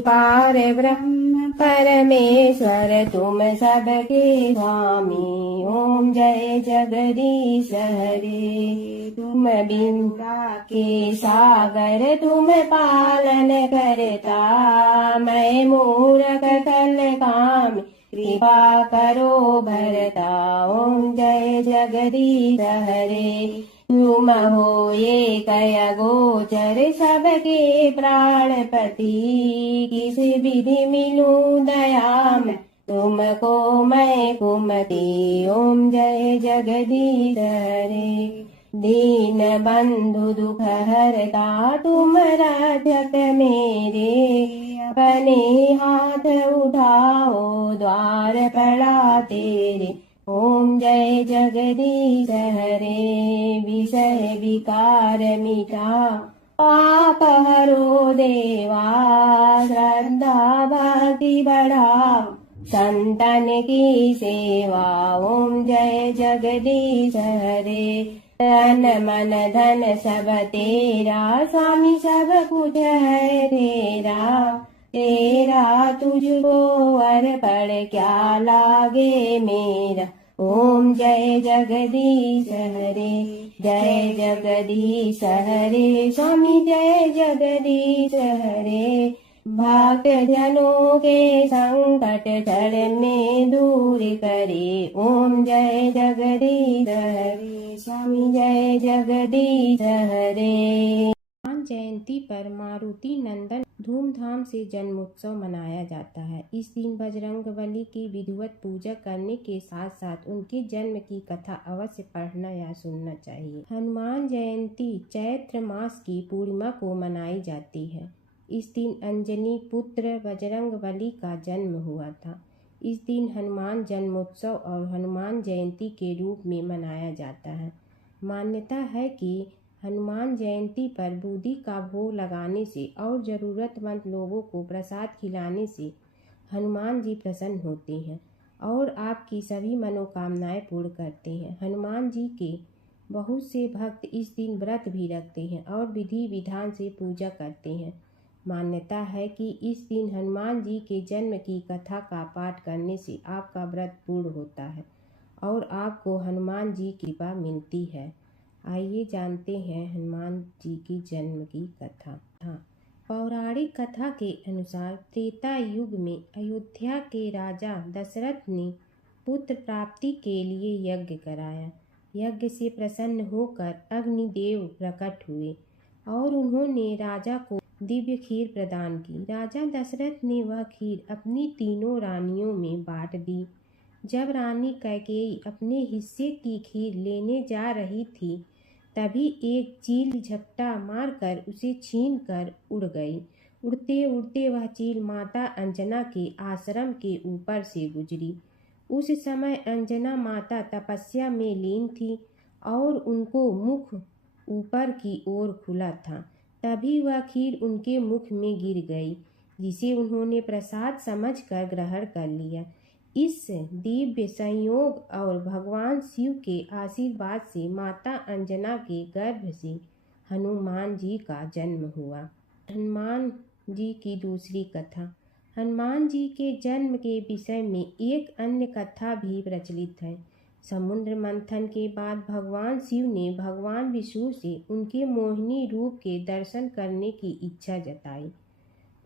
पार ब्रह्म परमेश्वर, तुम सबके स्वामी। ओम जय जगदीश हरे। तुम बिंदा के सागर, तुम पालन करता। मैं मूर्ख कल काम, कृपा करो भरता। ओम जय जगदीश हरे। तुम हो ये कया गोचर, सबके प्राणपति। किस विधि मिलूं दया में, तुमको मैं कुमति। ओम जय जगदीश हरे। दीन बंधु दुख हरता, तुम रक्षक मेरे। अपने हाथ उठाओ, द्वार पड़ा तेरे। ओम जय जगदीश हरे। विषय विकार मिटा, पाप हरो देवा। श्रद्धा भक्ति बढ़ाओ, संतन की सेवा। ओम जय जगदीश हरे। तन मन धन सब तेरा, स्वामी सब कुछ है तेरा। तेरा तुझको अर्पण क्या लागे मेरा। ओम जय जगदीश हरे। जय जगदीश हरे स्वामी, जय जगदीश हरे। भक्त जनों के संकट क्षण में दूर करे। ओम जय जगदीश हरे स्वामी, जय जगदीश हरे। जयंती पर मारुति नंदन धूमधाम से जन्मोत्सव मनाया जाता है। इस दिन बजरंगबली की विधिवत पूजा करने के साथ साथ उनके जन्म की कथा अवश्य पढ़ना या सुनना चाहिए। हनुमान जयंती चैत्र मास की पूर्णिमा को मनाई जाती है। इस दिन अंजनी पुत्र बजरंगबली का जन्म हुआ था। इस दिन हनुमान जन्मोत्सव और हनुमान जयंती के रूप में मनाया जाता है। मान्यता है कि हनुमान जयंती पर बूंदी का भोग लगाने से और ज़रूरतमंद लोगों को प्रसाद खिलाने से हनुमान जी प्रसन्न होते हैं और आपकी सभी मनोकामनाएं पूर्ण करते हैं। हनुमान जी के बहुत से भक्त इस दिन व्रत भी रखते हैं और विधि विधान से पूजा करते हैं। मान्यता है कि इस दिन हनुमान जी के जन्म की कथा का पाठ करने से आपका व्रत पूर्ण होता है और आपको हनुमान जी की कृपा मिलती है। आइए जानते हैं हनुमान जी की जन्म की कथा। पौराणिक कथा के अनुसार त्रेता युग में अयोध्या के राजा दशरथ ने पुत्र प्राप्ति के लिए यज्ञ कराया। यज्ञ से प्रसन्न होकर अग्निदेव प्रकट हुए और उन्होंने राजा को दिव्य खीर प्रदान की। राजा दशरथ ने वह खीर अपनी तीनों रानियों में बांट दी। जब रानी कैकेयी अपने हिस्से की खीर लेने जा रही थी तभी एक चील झपटा मारकर उसे छीन कर उड़ गई। उड़ते उड़ते वह चील माता अंजना के आश्रम के ऊपर से गुजरी। उस समय अंजना माता तपस्या में लीन थी और उनको मुख ऊपर की ओर खुला था। तभी वह खीर उनके मुख में गिर गई, जिसे उन्होंने प्रसाद समझकर ग्रहण कर लिया। इस दिव्य संयोग और भगवान शिव के आशीर्वाद से माता अंजना के गर्भ से हनुमान जी का जन्म हुआ। हनुमान जी की दूसरी कथा। हनुमान जी के जन्म के विषय में एक अन्य कथा भी प्रचलित है। समुद्र मंथन के बाद भगवान शिव ने भगवान विष्णु से उनके मोहिनी रूप के दर्शन करने की इच्छा जताई।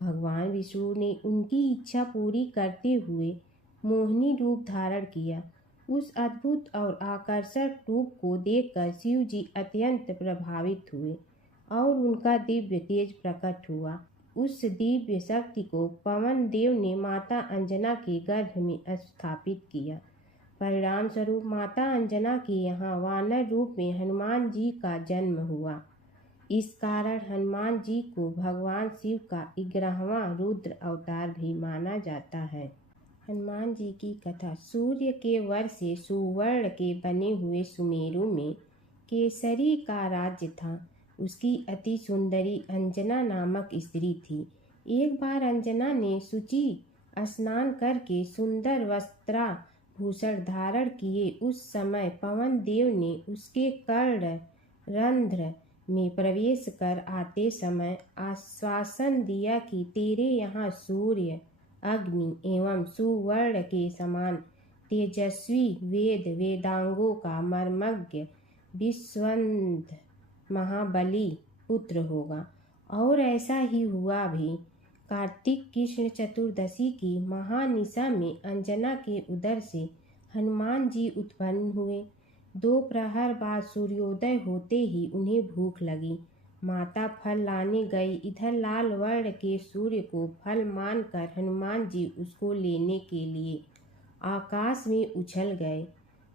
भगवान विष्णु ने उनकी इच्छा पूरी करते हुए मोहिनी रूप धारण किया। उस अद्भुत और आकर्षक रूप को देखकर शिव जी अत्यंत प्रभावित हुए और उनका दिव्य तेज प्रकट हुआ। उस दिव्य शक्ति को पवन देव ने माता अंजना के गर्भ में स्थापित किया। परिणाम स्वरूप माता अंजना के यहाँ वानर रूप में हनुमान जी का जन्म हुआ। इस कारण हनुमान जी को भगवान शिव का 11वां रुद्र अवतार भी माना जाता है। हनुमान जी की कथा। सूर्य के वर से सुवर्ण के बने हुए सुमेरु में केसरी का राज्य था। उसकी अति सुंदरी अंजना नामक स्त्री थी। एक बार अंजना ने शुचि स्नान करके सुंदर वस्त्राभूषण धारण किए। उस समय पवन देव ने उसके कर्ण रंध्र में प्रवेश कर आते समय आश्वासन दिया कि तेरे यहाँ सूर्य, अग्नि एवं सुवर्ण के समान तेजस्वी वेदांगों का मर्मज्ञ विश्वंद महाबली पुत्र होगा। और ऐसा ही हुआ भी। कार्तिक कृष्ण चतुर्दशी की महानिशा में अंजना के उदर से हनुमान जी उत्पन्न हुए। 2 प्रहर बाद सूर्योदय होते ही उन्हें भूख लगी। माता फल लाने गई। इधर लाल वर्ण के सूर्य को फल मानकर हनुमान जी उसको लेने के लिए आकाश में उछल गए।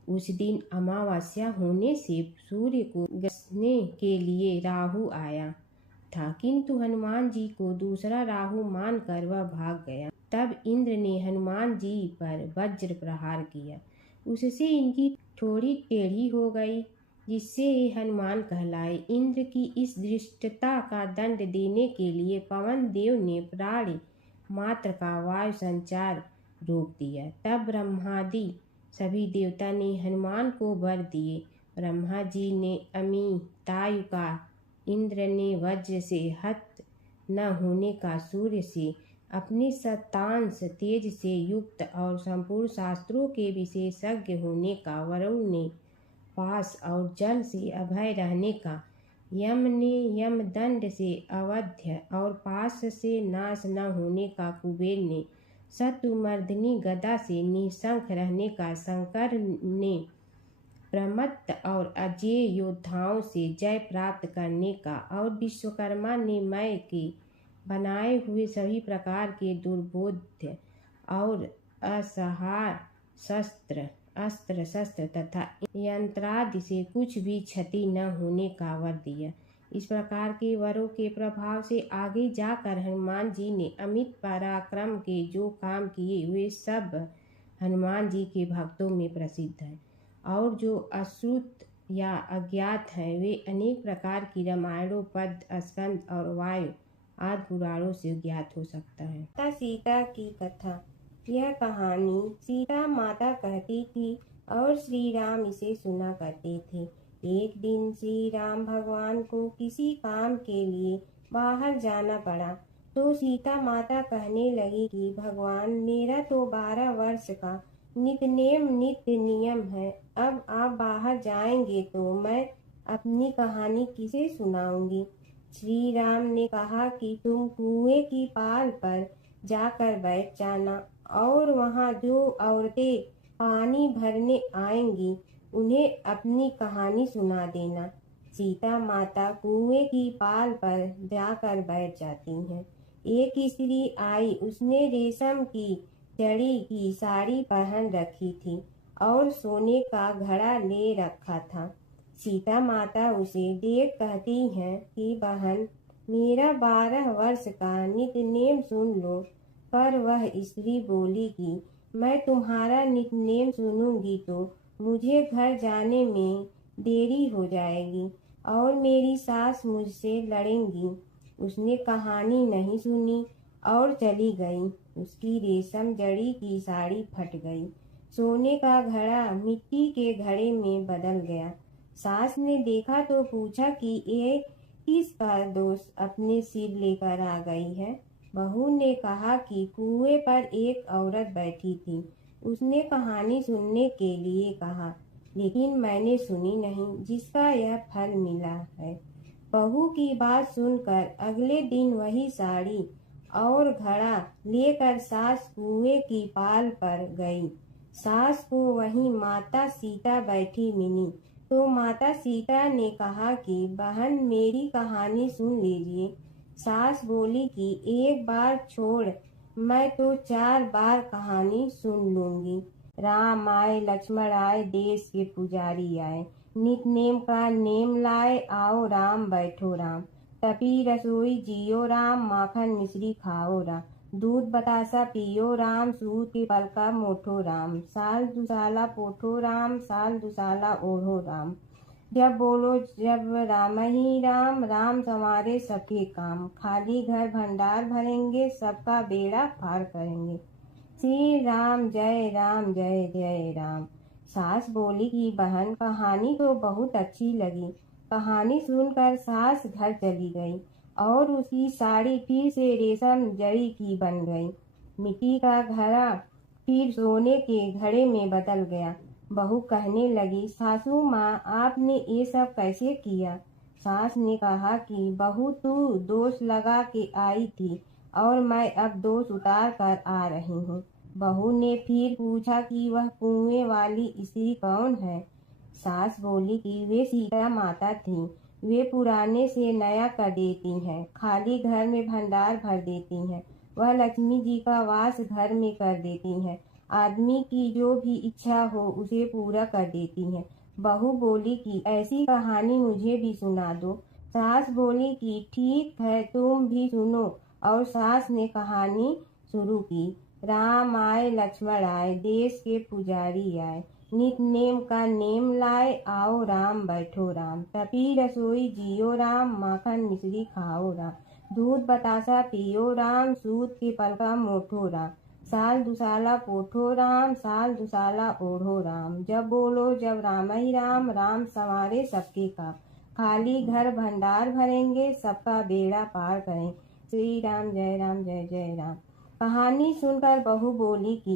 उस दिन अमावस्या होने से सूर्य को गसने के लिए राहु आया था, किंतु हनुमान जी को दूसरा राहु मानकर वह भाग गया। तब इंद्र ने हनुमान जी पर वज्र प्रहार किया। उससे इनकी थोड़ी टेढ़ी हो गई, जिससे ये हनुमान कहलाए। इंद्र की इस धृष्टता का दंड देने के लिए पवन देव ने प्राणी मात्र का वायु संचार रोक दिया। तब ब्रह्मादि सभी देवता ने हनुमान को वर दिए। ब्रह्मा जी ने अमितायु का, इंद्र ने वज्र से हत न होने का, सूर्य से अपने शतांश तेज से युक्त और संपूर्ण शास्त्रों के विशेषज्ञ होने का, वरुण ने पास और जल से अभय रहने का, यम ने यमदंड से अवध्य और पास से नाश न होने का, कुबेर ने शत्रुमर्दिनी गदा से निशंक रहने का, शंकर ने प्रमत्त और अजेय योद्धाओं से जय प्राप्त करने का, और विश्वकर्मा ने मय के बनाए हुए सभी प्रकार के दुर्बोध्य और असहाय अस्त्र शस्त्र तथा यंत्रादि से कुछ भी क्षति न होने का वर दिया। इस प्रकार के वरों के प्रभाव से आगे जाकर हनुमान जी ने अमित पराक्रम के जो काम किए वे सब हनुमान जी के भक्तों में प्रसिद्ध हैं, और जो अश्रुत या अज्ञात हैं वे अनेक प्रकार की रामायणों, पद्य, स्कंद और वायु आदि पुराणों से ज्ञात हो सकता है। माता सीता की कथा। यह कहानी सीता माता कहती थी और श्री राम इसे सुना करते थे। एक दिन श्री राम भगवान को किसी काम के लिए बाहर जाना पड़ा, तो सीता माता कहने लगी कि भगवान, मेरा तो 12 वर्ष का नित्य नियम है। अब आप बाहर जाएंगे तो मैं अपनी कहानी किसे सुनाऊंगी। श्री राम ने कहा कि तुम कुएं की पाल पर जाकर बैठ जाना और वहां जो औरतें पानी भरने आएंगी उन्हें अपनी कहानी सुना देना। सीता माता कुएं की पाल पर जाकर बैठ जाती हैं। एक स्त्री आई, उसने रेशम की जड़ी की साड़ी पहन रखी थी और सोने का घड़ा ले रखा था। सीता माता उसे देख कहती हैं कि बहन, मेरा 12 वर्ष का नित्य नेम सुन लो। पर वह स्त्री बोली कि मैं तुम्हारा नित्य नेम सुनूंगी तो मुझे घर जाने में देरी हो जाएगी और मेरी सास मुझसे लड़ेंगी। उसने कहानी नहीं सुनी और चली गई। उसकी रेशम जड़ी की साड़ी फट गई, सोने का घड़ा मिट्टी के घड़े में बदल गया। सास ने देखा तो पूछा कि ये किसका दोष अपने सिर लेकर आ गई है। बहू ने कहा कि कुएं पर एक औरत बैठी थी, उसने कहानी सुनने के लिए कहा, लेकिन मैंने सुनी नहीं, जिसका यह फल मिला है। बहू की बात सुनकर अगले दिन वही साड़ी और घड़ा लेकर सास कुएं की पाल पर गई। सास को वहीं माता सीता बैठी मिली, तो माता सीता ने कहा कि बहन, मेरी कहानी सुन लीजिए। सास बोली कि एक बार छोड़, मैं तो 4 बार कहानी सुन लूंगी। राम आए, लक्ष्मण आए, देश के पुजारी आए, नित नेम का नेम लाए, आओ राम बैठो राम। तपी रसोई जियो राम, माखन मिश्री खाओ राम। दूध बतासा पियो राम, सूत के पलका मोठो राम। साल दुसाला पोठो राम, साल दुसाला ओढ़ो राम। जब बोलो जब राम ही राम, राम संवारे सबके काम। खाली घर भंडार भरेंगे, सबका बेड़ा पार करेंगे। श्री राम जय जय राम। सास बोली कि बहन, कहानी तो बहुत अच्छी लगी। कहानी सुनकर सास घर चली गई और उसकी साड़ी फिर से रेशम जड़ी की बन गई। मिट्टी का घड़ा फिर सोने के घड़े में बदल गया। बहू कहने लगी, सासू माँ, आपने ये सब कैसे किया। सास ने कहा कि बहू, तू दोष लगा के आई थी और मैं अब दोष उतार कर आ रही हूँ। बहू ने फिर पूछा कि वह कुएं वाली स्त्री कौन है। सास बोली कि वे सीता माता थी। वे पुराने से नया कर देती हैं, खाली घर में भंडार भर देती हैं। वह लक्ष्मी जी का वास घर में कर देती हैं। आदमी की जो भी इच्छा हो उसे पूरा कर देती हैं। बहू बोली कि ऐसी कहानी मुझे भी सुना दो। सास बोली कि ठीक है, तुम भी सुनो। और सास ने कहानी शुरू की। राम आए, लक्ष्मण आए, देश के पुजारी आए, नित नेम का नेम लाए, आओ राम बैठो राम। तपी रसोई जियो राम, माखन मिश्री खाओ राम। दूध बतासा पियो राम, सूत के पलका मोठो राम। साल दुसाला पोठो राम, साल दुसाला ओढ़ो राम। जब बोलो जब राम ही राम, राम संवारे सबके काम। खाली घर भंडार भरेंगे, सबका बेड़ा पार करें। श्री राम जय राम। कहानी सुनकर बहू बोली कि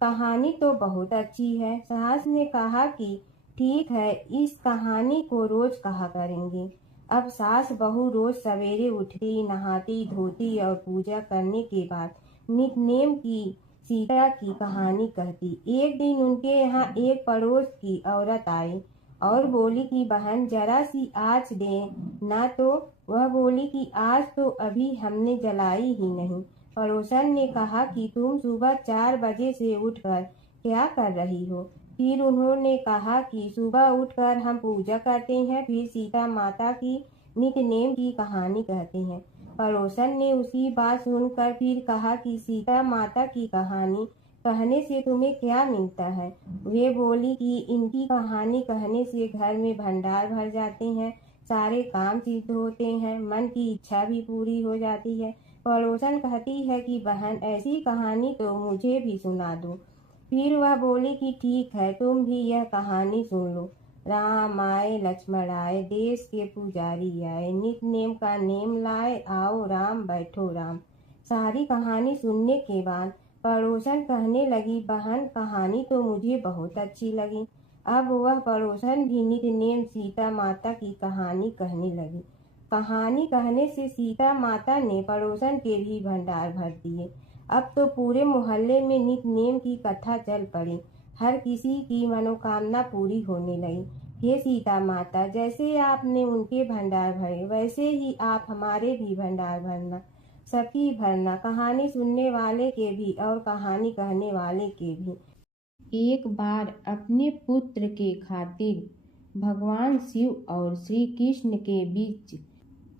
कहानी तो बहुत अच्छी है। सास ने कहा कि ठीक है, इस कहानी को रोज कहा करेंगे। अब सास बहू रोज सवेरे उठती, नहाती धोती और पूजा करने के बाद नित नेम की सीता की कहानी कहती। एक दिन उनके यहाँ एक पड़ोस की औरत आई। और बोली कि बहन जरा सी आँच दे ना। तो वह बोली कि आज तो अभी हमने जलाई ही नहीं। पड़ोसन ने कहा कि तुम सुबह 4 बजे से उठकर क्या कर रही हो। फिर उन्होंने कहा कि सुबह उठकर हम पूजा करते हैं, फिर सीता माता की नित्य नेम की कहानी कहते हैं। पड़ोसन ने उसकी बात सुनकर फिर कहा कि सीता माता की कहानी कहने से तुम्हें क्या मिलता है। वे बोली कि इनकी कहानी कहने से घर में भंडार भर जाते हैं, सारे काम सिद्ध होते हैं, मन की इच्छा भी पूरी हो जाती है। पड़ोसन कहती है कि बहन ऐसी कहानी तो मुझे भी सुना दो। फिर वह बोली कि ठीक है, तुम भी यह कहानी सुन लो। राम आए लक्ष्मण आए, देश के पुजारी आए, नित नेम का नेम लाए, आओ राम बैठो राम। सारी कहानी सुनने के बाद पड़ोसन कहने लगी, बहन कहानी तो मुझे बहुत अच्छी लगी। अब वह पड़ोसन भी नित नेम सीता माता की कहानी कहने लगी। कहानी कहने से सीता माता ने पड़ोसन के भी भंडार भर दिए। अब तो पूरे मोहल्ले में नित नेम की कथा चल पड़ी। हर किसी की मनोकामना पूरी होने लगी। हे सीता माता, जैसे आपने उनके भंडार भरे वैसे ही आप हमारे भी भंडार भरना, सबकी भरना, कहानी सुनने वाले के भी और कहानी कहने वाले के भी। एक बार अपने पुत्र के खातिर भगवान शिव और श्री कृष्ण के बीच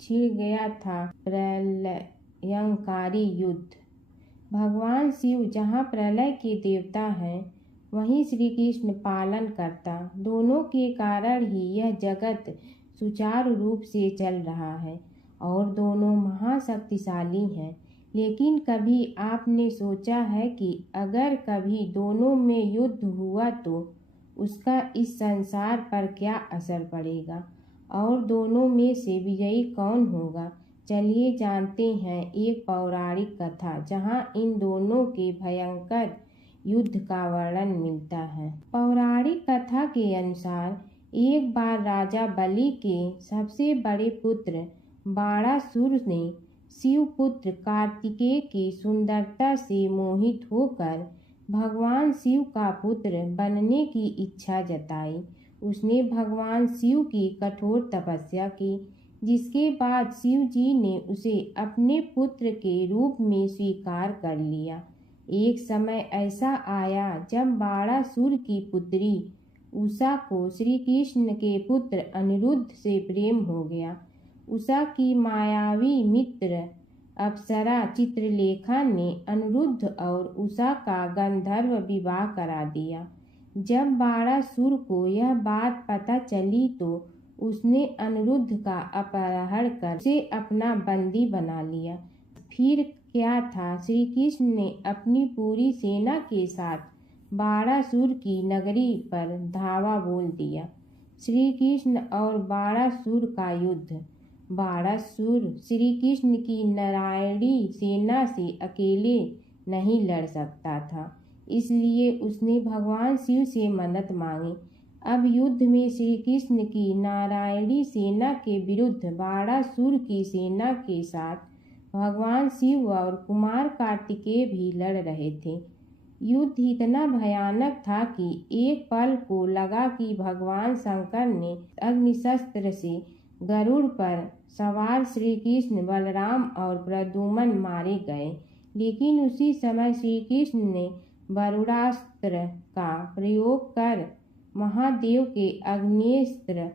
छिड़ गया था प्रलयंकारी युद्ध। भगवान शिव जहाँ प्रलय के देवता हैं, वहीं श्री कृष्ण पालन करता। दोनों के कारण ही यह जगत सुचारू रूप से चल रहा है और दोनों महाशक्तिशाली हैं। लेकिन कभी आपने सोचा है कि अगर कभी दोनों में युद्ध हुआ तो उसका इस संसार पर क्या असर पड़ेगा और दोनों में से विजयी कौन होगा? चलिए जानते हैं एक पौराणिक कथा जहां इन दोनों के भयंकर युद्ध का वर्णन मिलता है। पौराणिक कथा के अनुसार एक बार राजा बलि के सबसे बड़े पुत्र बाणासुर ने शिवपुत्र कार्तिकेय की सुंदरता से मोहित होकर भगवान शिव का पुत्र बनने की इच्छा जताई। उसने भगवान शिव की कठोर तपस्या की, जिसके बाद शिव जी ने उसे अपने पुत्र के रूप में स्वीकार कर लिया। एक समय ऐसा आया जब बाणासुर की पुत्री उषा को श्री कृष्ण के पुत्र अनिरुद्ध से प्रेम हो गया। उषा की मायावी मित्र अप्सरा चित्रलेखा ने अनिरुद्ध और उषा का गंधर्व विवाह करा दिया। जब बाणासुर को यह बात पता चली तो उसने अनिरुद्ध का अपहरण कर उसे अपना बंदी बना लिया। फिर क्या था, श्री कृष्ण ने अपनी पूरी सेना के साथ बाणासुर की नगरी पर धावा बोल दिया। श्री कृष्ण और बाणासुर का युद्ध। बाणासुर श्री कृष्ण की नारायणी सेना से अकेले नहीं लड़ सकता था, इसलिए उसने भगवान शिव से मदद मांगी। अब युद्ध में श्री कृष्ण की नारायणी सेना के विरुद्ध बाणासुर की सेना के साथ भगवान शिव और कुमार कार्तिकेय भी लड़ रहे थे। युद्ध इतना भयानक था कि एक पल को लगा कि भगवान शंकर ने अग्निशस्त्र से गरुड़ पर सवार श्री कृष्ण, बलराम और प्रद्युम्न मारे गए। लेकिन उसी समय श्री कृष्ण ने वरुणास्त्र का प्रयोग कर महादेव के अग्नेस्त्र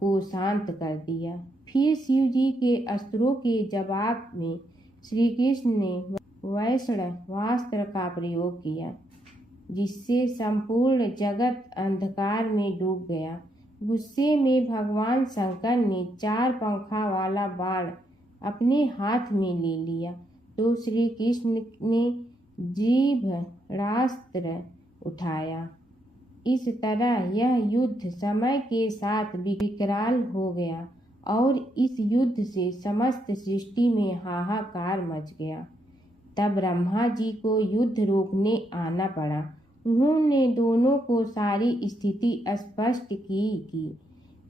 को शांत कर दिया। फिर शिव जी के अस्त्रों के जवाब में श्री कृष्ण ने वैष्णवास्त्र का प्रयोग किया, जिससे संपूर्ण जगत अंधकार में डूब गया। गुस्से में भगवान शंकर ने 4 पंखा वाला बाण अपने हाथ में ले लिया तो श्री कृष्ण ने जीभरास्त्र उठाया। इस तरह यह युद्ध समय के साथ विकराल हो गया और इस युद्ध से समस्त सृष्टि में हाहाकार मच गया। तब ब्रह्मा जी को युद्ध रोकने आना पड़ा। उन्होंने दोनों को सारी स्थिति स्पष्ट की कि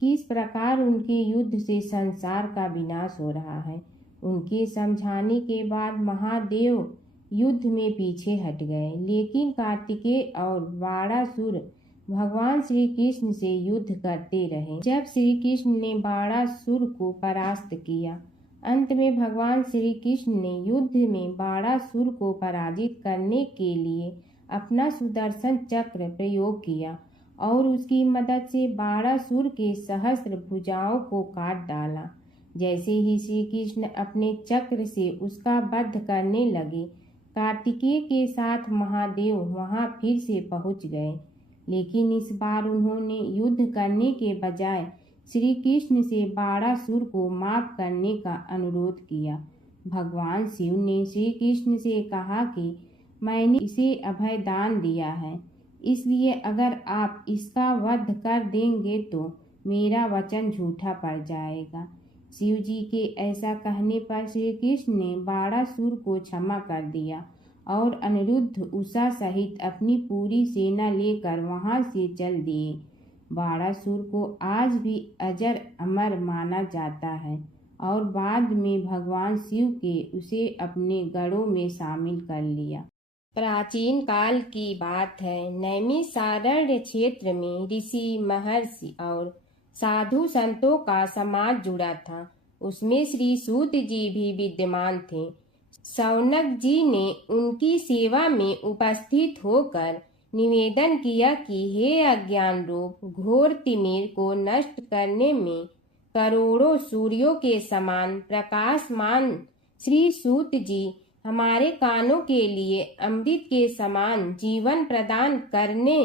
किस प्रकार उनके युद्ध से संसार का विनाश हो रहा है। उनके समझाने के बाद महादेव युद्ध में पीछे हट गए, लेकिन कार्तिकेय और बाणासुर भगवान श्री कृष्ण से युद्ध करते रहे। जब श्री कृष्ण ने बाणासुर को परास्त किया, अंत में भगवान श्री कृष्ण ने युद्ध में बाणासुर को पराजित करने के लिए अपना सुदर्शन चक्र प्रयोग किया और उसकी मदद से बाणासुर के सहस्त्र भुजाओं को काट डाला। जैसे ही श्री कृष्ण अपने चक्र से उसका वध करने लगे, कार्तिकेय के साथ महादेव वहां फिर से पहुंच गए, लेकिन इस बार उन्होंने युद्ध करने के बजाय श्री कृष्ण से बाणासुर को माफ करने का अनुरोध किया। भगवान शिव ने श्री कृष्ण से कहा कि मैंने इसे अभय दान दिया है, इसलिए अगर आप इसका वध कर देंगे तो मेरा वचन झूठा पड़ जाएगा। शिव जी के ऐसा कहने पर श्री कृष्ण ने बाणासुर को क्षमा कर दिया और अनिरुद्ध उषा सहित अपनी पूरी सेना लेकर वहां से चल दिए। बाणासुर को आज भी अजर अमर माना जाता है और बाद में भगवान शिव के उसे अपने गढ़ों में शामिल कर लिया। प्राचीन काल की बात है, नैमिषारण्य क्षेत्र में ऋषि, महर्षि और साधु संतों का समाज जुड़ा था। उसमें श्री सूत जी भी विद्यमान थे। शौनक जी ने उनकी सेवा में उपस्थित होकर निवेदन किया कि हे अज्ञान रूप घोर तिमिर को नष्ट करने में करोड़ों सूर्यों के समान प्रकाशमान श्री सूत जी हमारे कानों के लिए अमृत के समान जीवन प्रदान करने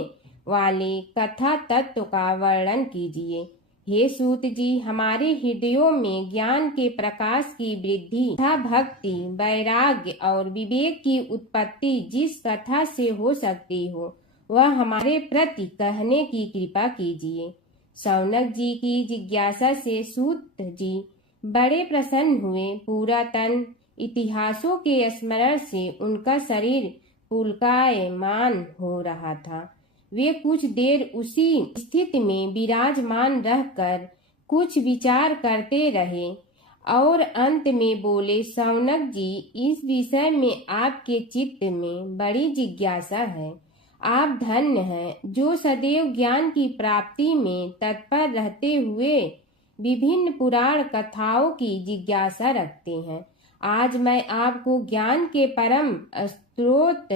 वाले कथा तत्व का वर्णन कीजिए। हे सूत जी, हमारे हृदयों में ज्ञान के प्रकाश की वृद्धि तथा भक्ति, वैराग्य और विवेक की उत्पत्ति जिस कथा से हो सकती हो, वह हमारे प्रति कहने की कृपा कीजिए। शौनक जी की जिज्ञासा से सूत जी बड़े प्रसन्न हुए। पुरातन इतिहासों के स्मरण से उनका शरीर पुलकायमान हो रहा था। वे कुछ देर उसी स्थिति में विराजमान रहकर कुछ विचार करते रहे और अंत में बोले, शौनक जी, इस विषय में आपके चित्त में बड़ी जिज्ञासा है। आप धन्य हैं जो सदैव ज्ञान की प्राप्ति में तत्पर रहते हुए विभिन्न पुराण कथाओं की जिज्ञासा रखते हैं। आज मैं आपको ज्ञान के परम स्रोत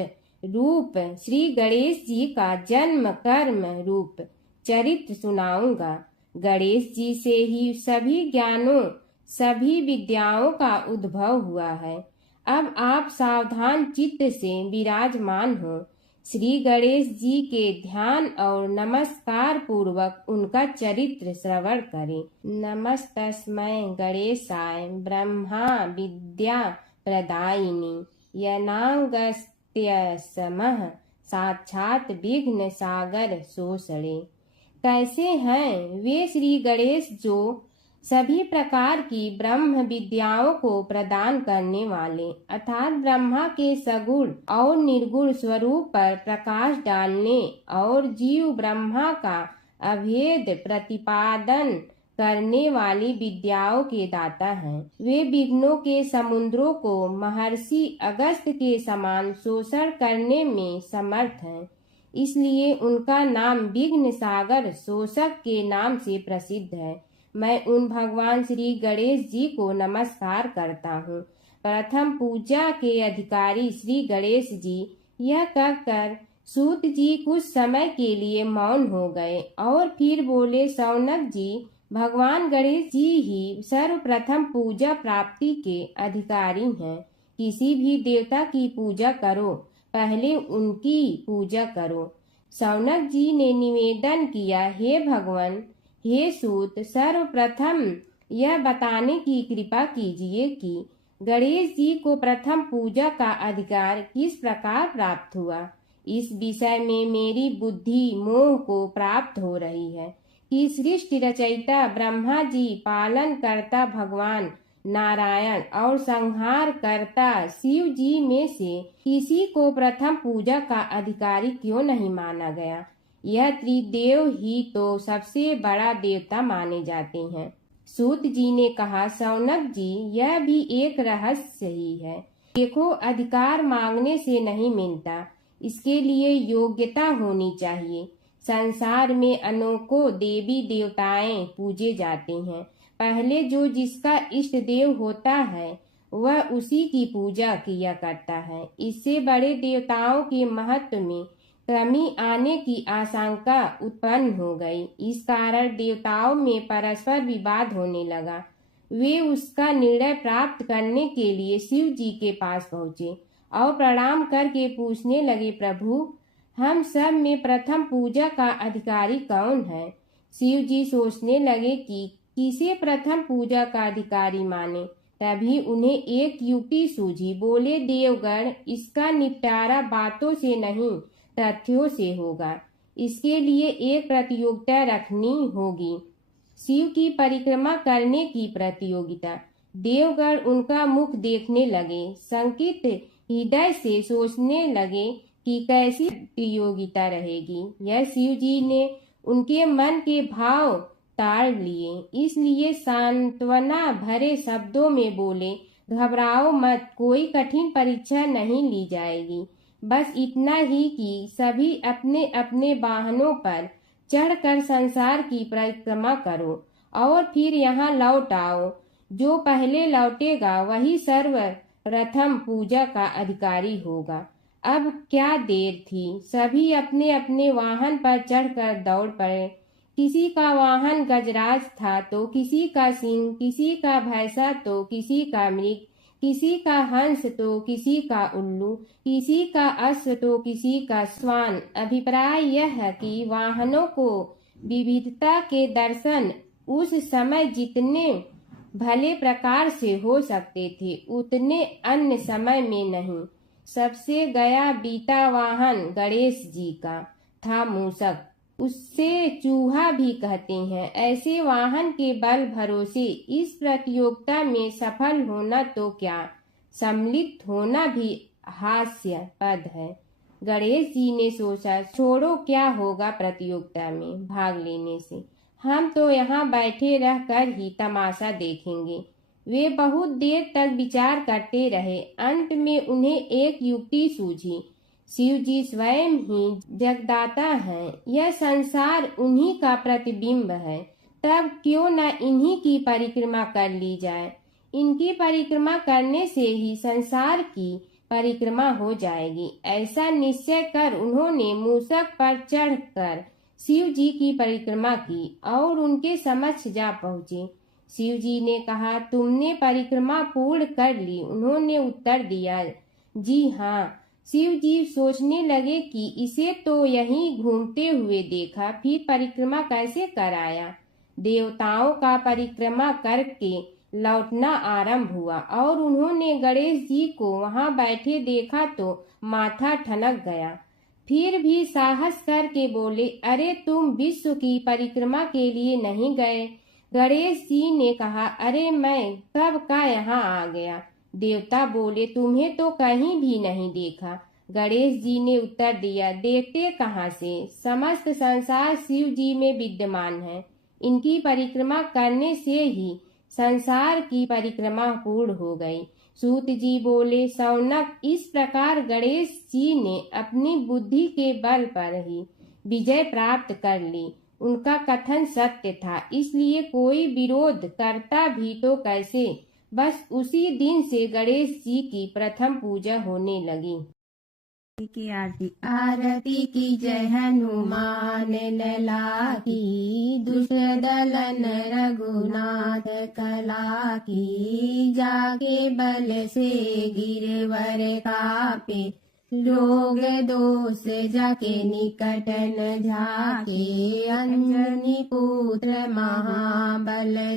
रूप श्री गणेश जी का जन्म कर्म रूप चरित्र सुनाऊंगा। गणेश जी से ही सभी ज्ञानों, सभी विद्याओं का उद्भव हुआ है। अब आप सावधान चित्त से विराजमान हो। श्री गणेश जी के ध्यान और नमस्कार पूर्वक उनका चरित्र श्रवण करें। नमस्तस्मै गणेशाय ब्रह्मा विद्या प्रदायिनी यनागस्त्यसमः साक्षात विघ्न सागर सोषणे। कैसे हैं वे श्री गणेश जो सभी प्रकार की ब्रह्म विद्याओं को प्रदान करने वाले, अर्थात ब्रह्मा के सगुण और निर्गुण स्वरूप पर प्रकाश डालने और जीव ब्रह्मा का अभेद प्रतिपादन करने वाली विद्याओं के दाता हैं। वे विघ्नों के समुद्रों को महर्षि अगस्त के समान शोषण करने में समर्थ हैं, इसलिए उनका नाम विघ्न सागर शोषक के नाम से प्रसिद्ध है। मैं उन भगवान श्री गणेश जी को नमस्कार करता हूँ। प्रथम पूजा के अधिकारी श्री गणेश जी, यह कहकर सूत जी कुछ समय के लिए मौन हो गए और फिर बोले, शौनक जी, भगवान गणेश जी ही सर्वप्रथम पूजा प्राप्ति के अधिकारी हैं। किसी भी देवता की पूजा करो, पहले उनकी पूजा करो। शौनक जी ने निवेदन किया, हे भगवान, हे सूत, सर्वप्रथम यह बताने की कृपा कीजिए कि गणेश जी को प्रथम पूजा का अधिकार किस प्रकार प्राप्त हुआ। इस विषय में मेरी बुद्धि मोह को प्राप्त हो रही है कि सृष्टि रचयिता ब्रह्मा जी, पालन करता भगवान नारायण और संहार करता शिव जी में से किसी को प्रथम पूजा का अधिकारी क्यों नहीं माना गया। यह त्रिदेव ही तो सबसे बड़ा देवता माने जाते हैं। सूत जी ने कहा, शौनक जी, यह भी एक रहस्य ही है। देखो, अधिकार मांगने से नहीं मिलता, इसके लिए योग्यता होनी चाहिए। संसार में अनेकों देवी देवताएं पूजे जाते हैं। पहले जो जिसका इष्ट देव होता है वह उसी की पूजा किया करता है। इससे बड़े देवताओं के महत्व में कमी आने की आशंका उत्पन्न हो गई। इस कारण देवताओं में परस्पर विवाद होने लगा। वे उसका निर्णय प्राप्त करने के लिए शिव जी के पास पहुँचे और प्रणाम करके पूछने लगे, प्रभु हम सब में प्रथम पूजा का अधिकारी कौन है? शिव जी सोचने लगे कि किसे प्रथम पूजा का अधिकारी माने। तभी उन्हें एक युक्ति सूझी। बोले, देवगण, इसका निपटारा बातों से नहीं तथ्यों से होगा। इसके लिए एक प्रतियोगिता रखनी होगी, शिव की परिक्रमा करने की प्रतियोगिता। देवगण उनका मुख देखने लगे, शंकित हृदय से सोचने लगे कि कैसी प्रतियोगिता रहेगी। यह शिव जी ने उनके मन के भाव ताड़ लिए, इसलिए सांत्वना भरे शब्दों में बोले, घबराओ मत, कोई कठिन परीक्षा नहीं ली जाएगी। बस इतना ही कि सभी अपने अपने वाहनों पर चढ़कर संसार की परिक्रमा करो और फिर यहाँ लौट आओ। जो पहले लौटेगा वही सर्वप्रथम पूजा का अधिकारी होगा। अब क्या देर थी, सभी अपने अपने वाहन पर चढ़कर दौड़ पड़े। किसी का वाहन गजराज था तो किसी का सिंह, किसी का भैंसा तो किसी का मृग, किसी का हंस तो किसी का उल्लू, किसी का अश्व तो किसी का श्वान। अभिप्राय यह है कि वाहनों को विविधता के दर्शन उस समय जितने भले प्रकार से हो सकते थे उतने अन्य समय में नहीं। सबसे गया बीता वाहन गणेश जी का था मूषक, उससे चूहा भी कहते हैं। ऐसे वाहन के बल भरोसे इस प्रतियोगिता में सफल होना तो क्या, सम्मिलित होना भी हास्यास्पद है। गणेश जी ने सोचा, छोड़ो, क्या होगा प्रतियोगिता में भाग लेने से, हम तो यहाँ बैठे रहकर ही तमाशा देखेंगे। वे बहुत देर तक विचार करते रहे। अंत में उन्हें एक युक्ति सूझी। शिव जी स्वयं ही जगदाता हैं, यह संसार उन्हीं का प्रतिबिंब है, तब क्यों न इन्हीं की परिक्रमा कर ली जाए। इनकी परिक्रमा करने से ही संसार की परिक्रमा हो जाएगी। ऐसा निश्चय कर उन्होंने मूषक पर चढ़कर शिव जी की परिक्रमा की और उनके समक्ष जा पहुँचे। शिव जी ने कहा, तुमने परिक्रमा पूर्ण कर ली? उन्होंने उत्तर दिया, जी हाँ। शिव जी सोचने लगे कि इसे तो यहीं घूमते हुए देखा, फिर परिक्रमा कैसे कराया। देवताओं का परिक्रमा करके लौटना आरंभ हुआ और उन्होंने गणेश जी को वहां बैठे देखा तो माथा ठनक गया। फिर भी साहस करके बोले, अरे तुम विश्व की परिक्रमा के लिए नहीं गए? गणेश जी ने कहा, अरे मैं कब का यहाँ आ गया। देवता बोले, तुम्हें तो कहीं भी नहीं देखा। गणेश जी ने उत्तर दिया, देखते कहाँ से, समस्त संसार शिव जी में विद्यमान है। इनकी परिक्रमा करने से ही संसार की परिक्रमा पूर्ण हो गई। सूत जी बोले, शौनक, इस प्रकार गणेश जी ने अपनी बुद्धि के बल पर ही विजय प्राप्त कर ली। उनका कथन सत्य था, इसलिए कोई विरोध करता भी तो कैसे। बस उसी दिन से गणेश जी की प्रथम पूजा होने लगी। की आरती। आरती की जय हनुमान लला की, दुष्ट दलन रघुनाथ कला की। जाके बल से गिरवर कापे, रोग दोष जाके निकट न झाके। अंजनी पुत्र महाबलदाई,